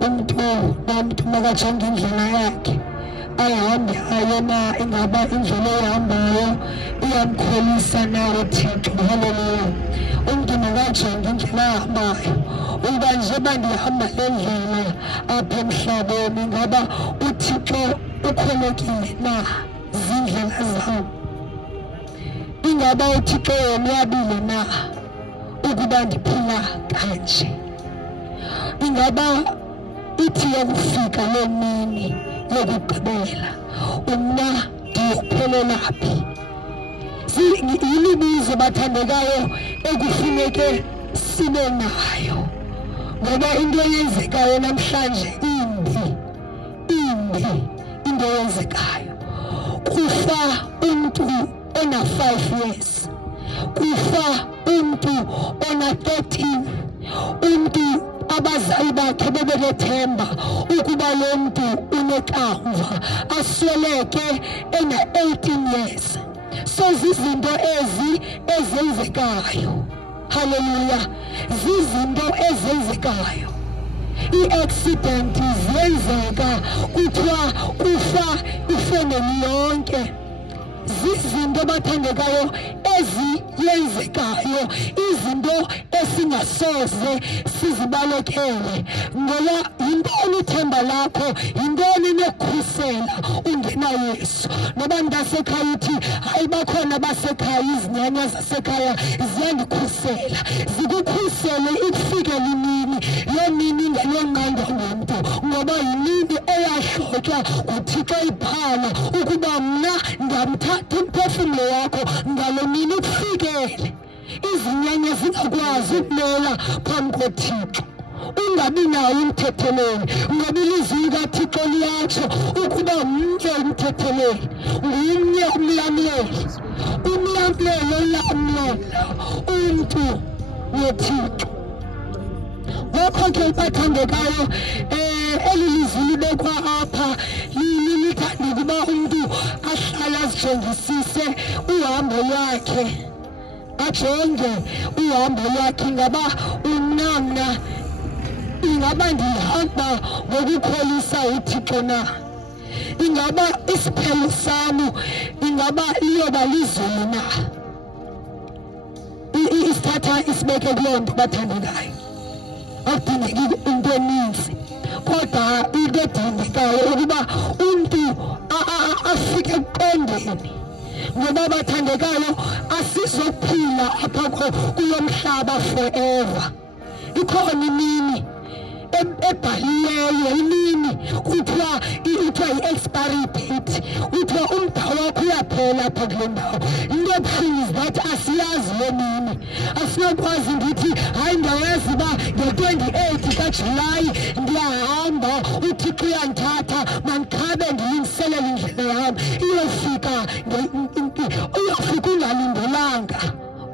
umuntu nomntu makajonge indlela yakhe ayihambayo na, ingaba indlela ehambayo iyamkholisa na uThixo. Haleluya. Umntu makajonge indlela ahambayo ukuba njengoba ndihamba le ndlela apha emhlabeni, ingaba uThixo ukholekile na zindlela zam, ingaba uThixo yonwabile na ukuba ndiphila kanje, ingaba ithi yakufika le mini yokugqibela umna ndiyophelela phi. Yimibuzo bathandekayo ekufuneke sibe nayo, ngoba into eyenzekayo namhlanje imbi into eyenzekayo. Kufa umntu ona-5 years, kufa umntu ona-13, umntu abazali bakhe bebelethemba ukuba lo mntu unekamva, asweleke ena-18 years. So zizinto ezi ezenzekayo. Haleluya. Zizinto ezenzekayo. I-accident ziyenzeka, kuthiwa kufa ifemeli yonke. Zizinto bathandekayo eziyenzekayo, izinto esingasoze sizibalekele. Ngoba yintoni ithemba lakho, yintoni nokukhusela ungenaYesu. Noba ndasekhaya uthi hayi bakhona basekhaya, izinyanya zasekhaya ziyandikhusela, zikukhusele ikufike limini, loo mini ingelonqandwa ngumntu, ngoba yimini eyahlotywa nguThixo iphala ukuba mna ndamthatha umphefumlo wakho ngalo mini ukufikele. Izinyanya zingakwazi ukumela phambi koThixo, ungabi nayo umthetheleli, ngoba ilizwi likaThixo liyatsho ukuba mnye umthetheleli ngumnye umlamleli. unampelo uyamlela umuntu weThixo. Ngakho ke bathandekayo, elilizwi libekwa apha lithanda ukuba umuntu ahlala azijongisise uhambo lwakhe, ajonge uhambo lwakhe. Ingaba unamna, ingaba ndihamba ngokukholisa uThixo na? Ingaba isiphelo sam ingaba liyoba lizulu na? Isithatha isibeke kuloo nto bathandekayo. Akudingeki into eninzi, kodwa into edingekayo ukuba umntu afike ekuqondeni. Ngoba bathandekayo, asizophila apha kulo mhlaba forever. Ikhona imini ebhaliweyo, imini kuthiwa yi-expiry date, kuthiwa umda wakho uyaphela apha kule ndawo. Into ebuhlungu is that asiyazi loo mini. Asinokwazi ndithi hayi ndiyayazi uba nge-28 kaJulayi ndiyahamba, uThixo uyandithatha, mandikhabe ndilungiselele indlela yam. Uyofika ungalindelanga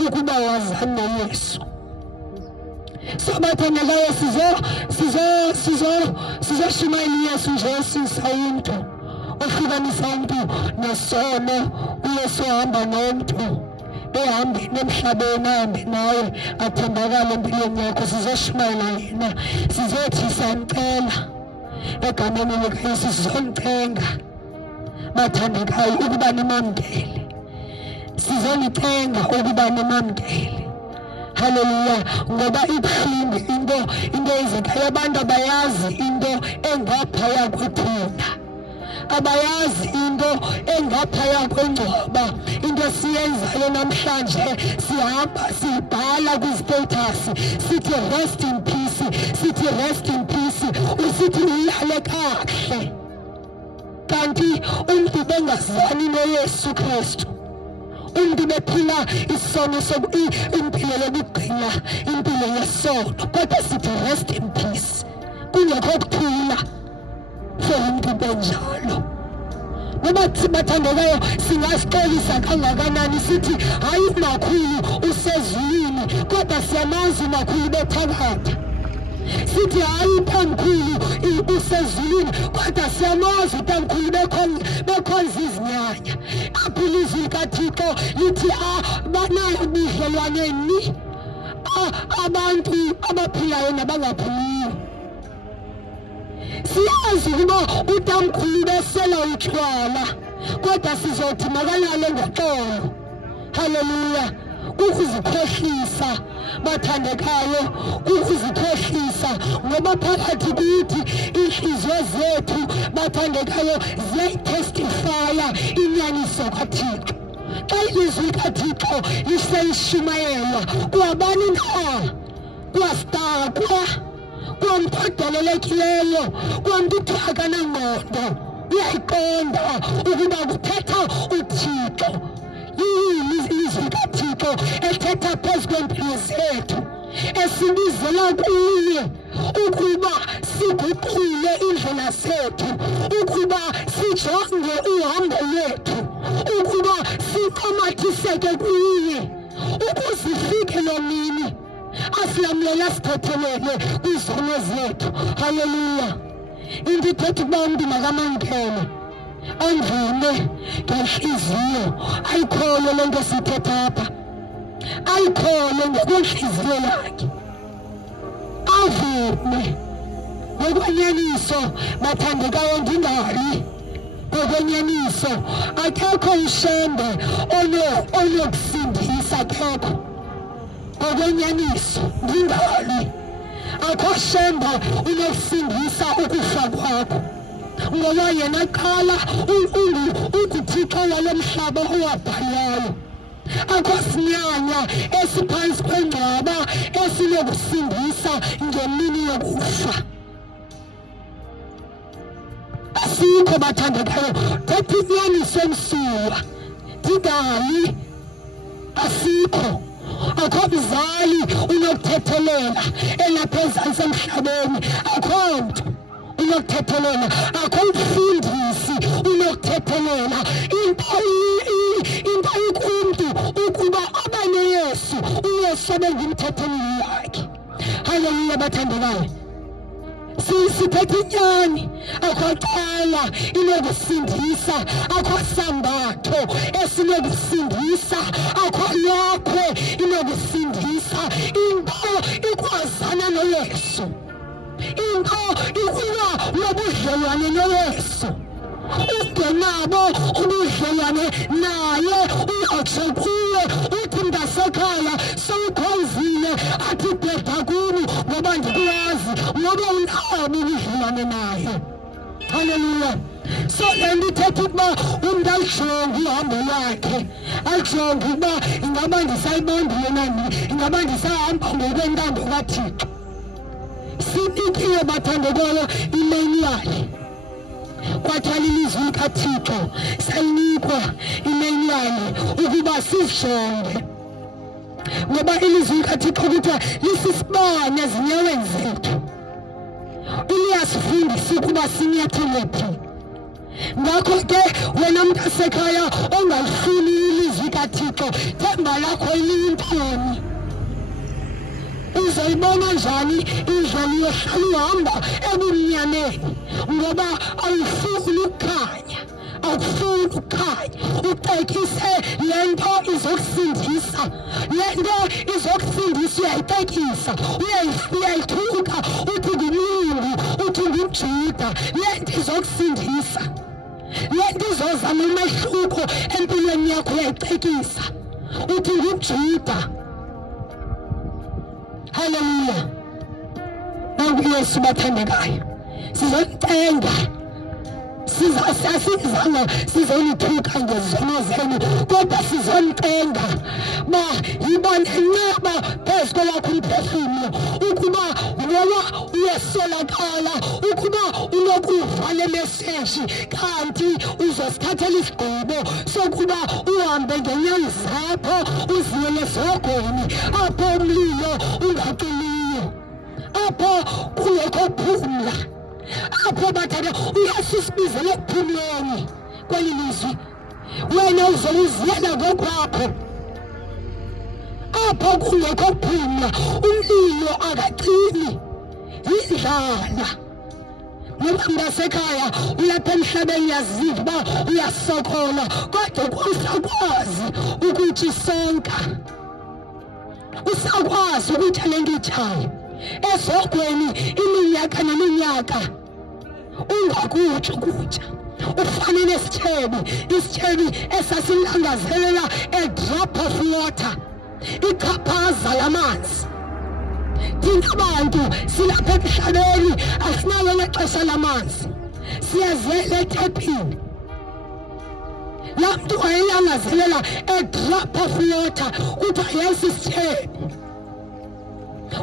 ukuba wazana noYesu. Sabathandekayo, sizoshumayela uYesu nje esisa umntu, ohlukanisa umntu nesono. uYesu ohamba nomntu ehambeni emhlabeni, ahambe nawe athembakale empilweni yakho. Sizoshumayela yena, sizothi siyamcela egameni likaYesu, sizomcenga bathandekayo ukuba nimamkele, sizolicenga ukuba nimamkele. Haleluya. Ngoba ibuhlungu into ezekayo. Abantu abayazi into engaphaya kwethuna, abayazi into engaphaya kwengcwaba. Into siyenzayo namhlanje, sihamba sibhala kwistatus sithi rest in peace, sithi rest in peace, usithi ulale kahle. Kanti umntu bengazani noYesu Kristu, umntu bephila isono impilo yokugcina impilo yesono, kodwa sithi rest in peace. Kungekho kuphila for umntu benjalo. Noba bathandekayo, singasixolisa kangakanani sithi hayi umakhulu usezulwini, kodwa siyamazi umakhulu bethakatha. Sithi hayi utamkhulu usezulwini, kodwa siyamazi utamkhulu bekhonza izinyanya. Apho ilizwi likaThixo lithi banayo ubudlelwaneni abantu abaphilayo nabangaphiliyo. Siyazi ukuba utamkhulu besela utywala, kodwa sizothi makalale ngoxolo. Haleluya. Kukuzikhohlisa bathandekayo, kukuzikhohlisa. Ngoba phakathi kuthi inhliziyo zethu bathandekayo ziyayitestifaya inyaniso kaThixo. Xa ilizwi likaThixo liseyishumayelwa, kwabani na, kwasitakwa, kwamntu odolelekileyo, kwamntu uthaka nangqondo, uyayiqonda ukuba kuthetha uThixo. Ilizwi likaThixo ethetha phezu kwempilo zethu, esibizela kuye ukuba siguqule indlela zethu, ukuba sijonge uhambo lwethu, ukuba sixamathiseke kuye, ukuzifike lo mini asilamlela sithethelele kwizono zethu. Haleluya. Into ithetha ukuba umntu makamamkele, andvume ngenhliziyo, ayikholwe le nto siyithetha apha, ayikholwe ngokwenhliziyo yakhe, avume ngokwenyaniso. Bathandekayo, ndingali ngokwenyaniso. Akekho ushembe onokusindisa, akekho ngokwenyaniso. Ndingali akho shembe unokusindisa ukufa kwakho, ngoba yena qala unguThixo walo mhlaba owabhalayo. Akho sinyanya esiphantsi kwengcwaba esinokusindisa ngemini yokufa. Asikho bathandekayo. Thatha inyaniso emsulwa, ndingali, asikho. Akho mzali unokuthethelela elapha ezantsi emhlabeni, akho mntu unokuthethelela, akho mfundisi unokuthethelela. Into ikumntu sobe ngimthetheni yakhe. Haleluya bathandekayo. Siphethe inyani akwaqala inokusindisa, akwasambatho esinokusindisa, akwalokwe inokusindisa. Into ikwazana noYesu, into ikuba nobudlelwane noYesu. Ungenabo ubudlelwane naye uyatsho kuwe uthi mntasekhaya sewukhonzile athi bheda kuni ngoba ndikwazi ngoba unabo ubudlelwane naye. Haleluya. So le nto ithetha ukuba umntu alijonge uhambo lwakhe, alijonge ukuba ingaba ndisayibambile nani, ingaba ndisahamba ngokwentando kaThixo. Sinikiwe bathandekayo imanual, kwathiwa lilizwi likaThixo, sayinikwa imanual ukuba sijonge, ngoba ilizwi likaThixo kuthiwa lisisibane ezinyaweni zethu, liyasifundisa ukuba sinyathele phi. Ngakho ke wena mntasekhaya ongalifuni ilizwi likaThixo, themba lakho liyintoni? Uzoyibona njani indlela yohlala uhamba ebumnyameni ngoba awufuni ukukhanya, awufuni ukukhanya. Ucekise le nto izokusindisa, le nto izokusindisa uyayitekisa, uyayithuka uthi ngumlungu, uthi ngumjuda. Le nto izokusindisa, le nto izozama umehluko empilweni yakho uyayicekisa uthi ngumjuda. Haleluya. Nangu Yesu bathandekayo, sizomtenga, asizanga sizonithuka ngezono zenu, kodwa sizomtenga. Ba yibona enceba phezu kwakho umphefumlo ukuba wena uyasolakala, ukuba unokuva le meseji kanti uzosithathela isigqibo sokuba uhambe ngenyawo zakho uziyele esogweni apho umlilo ungaqiniyo, apho kungekho phumla, apho bathanda uYesu sibizele ekuphumleni kweli lizwi. Wena uzowuziyela ngokwakho apho kungekho phumla, umlilo akaqini, yindlala. Ngoba mntasekhaya ulapha emhlabeni yaziva uba uyasokola, kodwa usakwazi ukuthi sonka, usakwazi ukuthi le nto itshayo esogweni iminyaka neminyaka ungakutsho kutsha. Ufane nesityebi, isityebi esasilangazelela a drop of water, ichaphaza lamanzi. Thina bantu silapha emhlabeni asinalo nexesha lamanzi, siyazela etephini. Laa mntu wayelangazelela a drop of water kuthiwa yayisisityebi.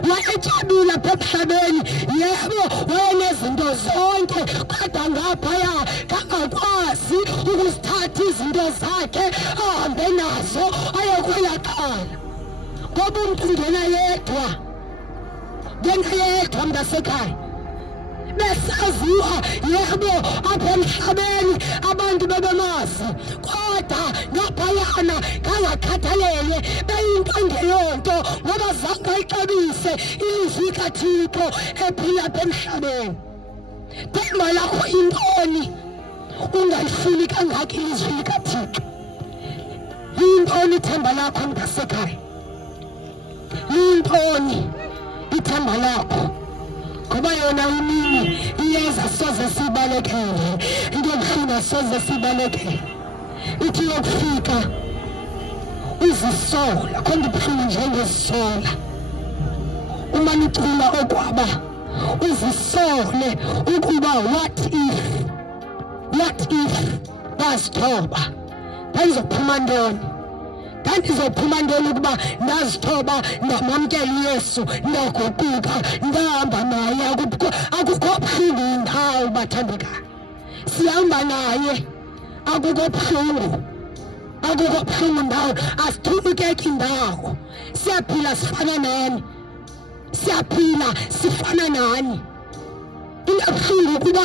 Wayetyabile apha emhlabeni, yebo wayenezinto zonke, kodwa ngaphaya kangakwazi ukuzithatha izinto zakhe ahambe nazo aye kwelaa cala. Ngoba umntu ngena yedwa mntasekhaya, besaziwa yebo apha emhlabeni abantu bebemazi, kodwa ngaphayana kangakhathalele beyinto ngeyonto ngoba zange ayixabise ilizwi likaThixo ephila apha emhlabeni. Themba lakho yintoni ungalifuni kangaka ilizwi likaThixo? Yintoni ithemba lakho mntasekhaya? Yintoni ithemba lakho? Ngoba yona imini iyeza soze sibalekele, into ebuhlungu soze sibalekele. Ithi yokufika uzisola, khona ibuhlungu njengezisola. Uma nicula okwaba uzisole ukuba what if ndazithoba, ndandizophuma ntoni? Ndandizophuma ntoni ukuba ndazithoba ndamamkela uYesu, ndaguquka, ndahamba naye? Akukho buhlungu ndawo bathandekayo, sihamba naye. Akukho buhlungu, akukho buhlungu ndawo, asithubukeki ndawo. Siyaphila sifana nani, siyaphila sifana nani. Ingabuhlungu ukuba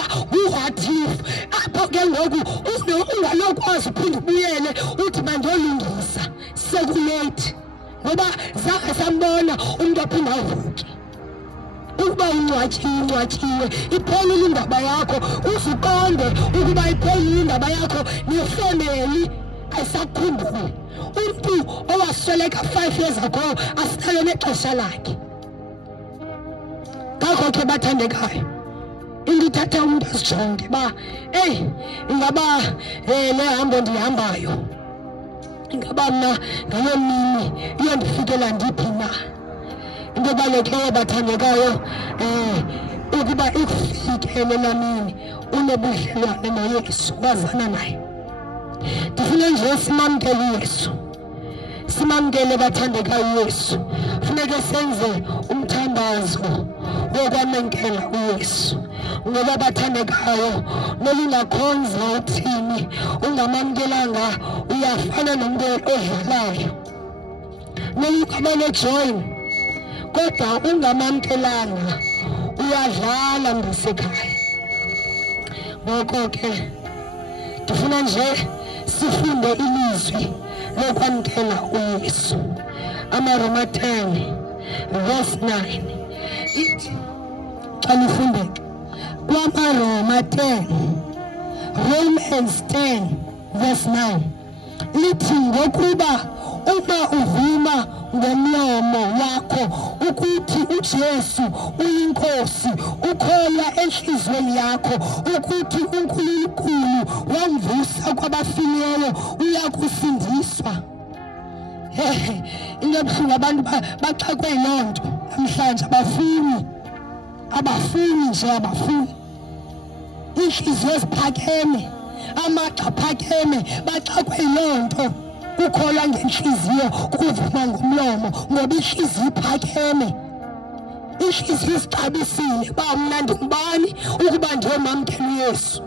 what if apho ke ngoku ungalokwazi uphinde ubuyele uthi mandiyolungisa, sekulate. ngoba zange sambona umuntu ophinda avuke. Ukuba ungcwatshiwe iphelile indaba yakho, uzuqonde ukuba iphelile indaba yakho nefamily ayisakhumbuli. Umuntu owasweleka 5 years ago asithayo nexesha lakhe. Ngakho ke bathandekayo, into ithatha umuntu asijonge ba ingaba le hambo ndihambayo ingaba mna ngalo mini iyondifikela ndiphi na. Into ebalulekileyo bathandekayo ukuba ikufikele laa mini unobudlelwane noYesu, wazana naye. Ndifuna nje simamkele uYesu, simamkele bathandekayo uYesu. Funeke senze umthandazo wokwamkela uYesu, ngoba bathandekayo nolingakhonza uthini ungamamkelanga uyafana nomuntu odlalayo. Nolungaba nejoin kodwa ungamamkelanga uyadlala ngasekhaya. Ngoko ke ndifuna nje sifunde ilizwi lokwamkela uYesu. AmaRoma 10 verse 9 ithi, xa nifunde kwamaRoma 10 Romans 10 verse 9 lithi, ngokuba uma uvuma ngomlomo wakho ukuthi uJesu uyinkosi, ukholwa enhliziyweni yakho ukuthi uNkulunkulu wamvusa kwabafileyo, uyakusindiswa. Into ebuhlungu abantu baxakwe yiloo nto namhlanje, abafuni nje abafuni. Inhliziyo ziphakeme, amagxa aphakeme, baxakwe yiloo nto. Ukholwa ngenhliziyo, kuvuma ngomlomo, ngoba inhliziyo iphakeme. Inhliziyo isixabisile uba mna ndingubani ukuba ndiyomamkela uYesu.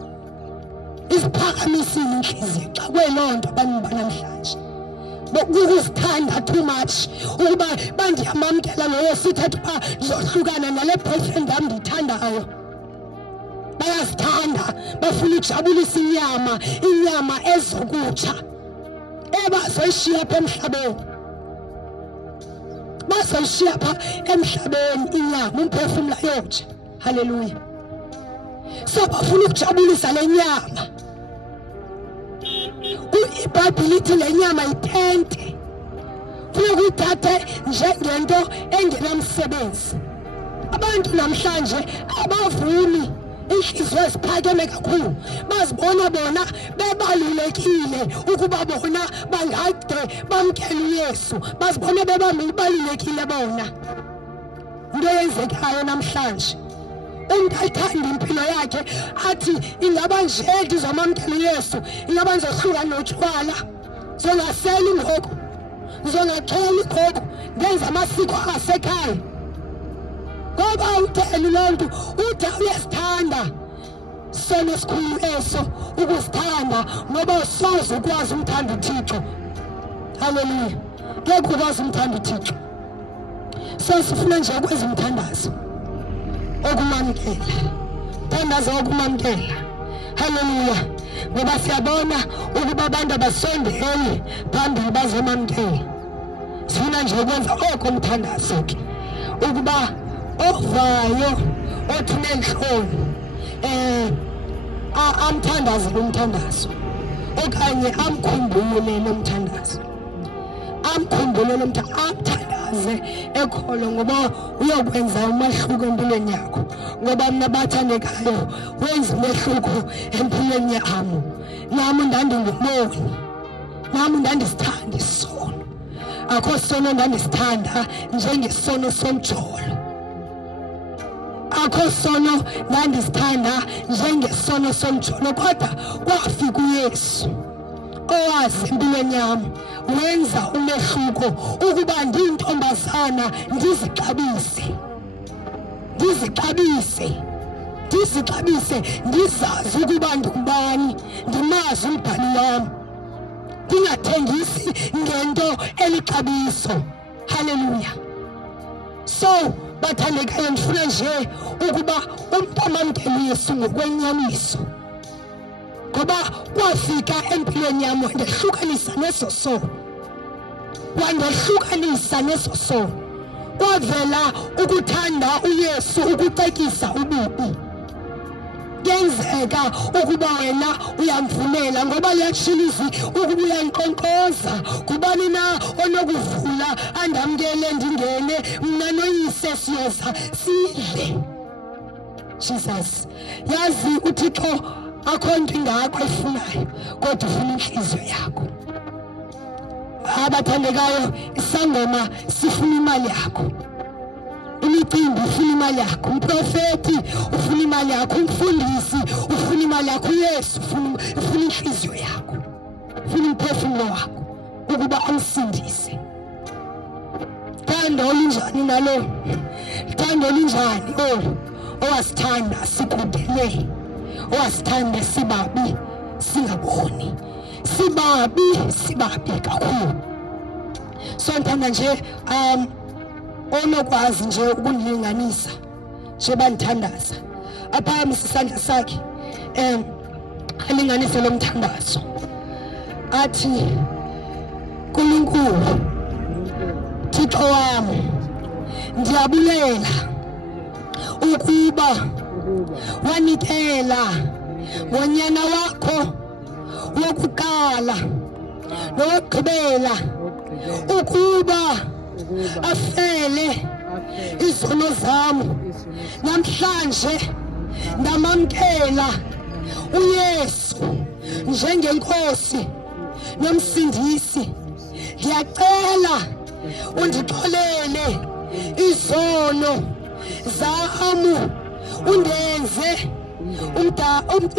Isiphakamisile inhliziyo, xakwe yiloo nto abantu banamhlanje. Ukuzithanda too much ukuba bandiyamamkela noYesu ithetha uba ndizohlukana nale boyfriend yam ndiyithandayo. Bayazithanda, bafuna ujabulisa inyama ezokutsha bazoyishiya apha emhlabeni. Bazoyishiya apha emhlabeni inyama, umphefumlo ayotsha. Haleluya. So bafuna ukujabulisa le nyama. iBhayibhile ithi le nyama itente. Funeka uyithathe njengento engenamsebenzi. Abantu namhlanje abavumi, inhliziyo eziphakeme kakhulu, bazibona bona bebalulekile ukuba bona bangade bamkele uYesu, bazibona bebalulekile bona. Into yenzekayo namhlanje, umuntu ayithanda impilo yakhe athi ingaba nje ndizomamkela uYesu, ingaba ndizohlukana notshwala, ndizongaseli ngoku, ndizongaxheli ngoku, ndenza amasiko asekhaya. Ngoba utheni loo nto? Uda uyasithanda sono esikhulu eso, ukusithanda, ngoba usoze ukwazi umthanda uThixo. Haleluya. Ngeke ukwazi umthanda uThixo. So sifuna nje ukwenza umthandazo okumamkela, umthandazo okumamkela. Haleluya. Ngoba siyabona ukuba abantu abasondeli phambili bazomamkela. Sifuna nje ukwenza oko umthandazo ke, ukuba ovayo othi nenhloni amthandaze lo mthandazo, okanye amkhumbule lo mthandazo, amkhumbule lo amthandaze ekholo, ngoba uyokwenza umahluko empilweni yakho. Ngoba mina bathandekayo wenza umehluko empilweni yami. Nami ndandingumoni, nami ndandisithanda isono. Akho sono ndandisithanda njengesono somjolo. Akho sono ndandisithanda njengesono somjolo, kodwa kwafika uYesu owazi empilweni yami, wenza umehluko ukuba ndiyintombazana ndizixabise, ndizazi ukuba ndingubani, ndimazi umbhali wami, ndingathengisi ngento elixabiso. Haleluya. So bathandekayo, ndifuna nje ukuba umntu amamkele uYesu ngokwenyaniso, ngoba kwafika empilweni yami ndehlukanisa neso sono. wandehlukanisa nesosono, kwavela ukuthanda uYesu ukucekisa ububi. Kuyenzeka ukuba wena uyamvumela ngoba liyashilizi ukuba uyankonkoza. Kubani na onokuvula andamkele ndingene mna noyise siyoza sidle. Jesus, yazi uThixo akho nto ingako efunayo kodwa ufuna inhliziyo yakho. Abathandekayo, isangoma sifuna imali yakho, imicimbi ufuna imali yakho, umprofeti ufuna imali yakho, umfundisi ufuna imali yakho, uYesu ufuna inhliziyo yakho, ufuna umphefumulo wakho ukuba amsindise. Thando olunjani nalo, thando olunjani owasithanda sikudele, owasithanda sibabi singaboni, sibabi kakhulu. So ngithanda nje onokwazi nje ukunilinganisa nje bandithandaza aphakamisa isandla sakhe alinganise lo mthandazo athi, Nkulunkulu Thixo wami, ndiyabulela ukuba wanikela ngonyana wakho wokuqala nowokugqibela ukuba afele izono zami. Namhlanje ndamamkela uYesu njengenkosi nomsindisi. Ndiyacela undixolele izono zami, undenze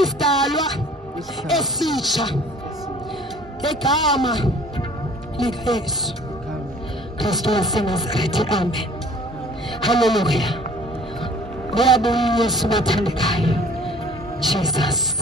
isidalwa esitsha ngegama likaYesu Kristu waseNazaretha. Amen. Hallelujah. Ngiyabonga Yesu bathandekayo. Jesus.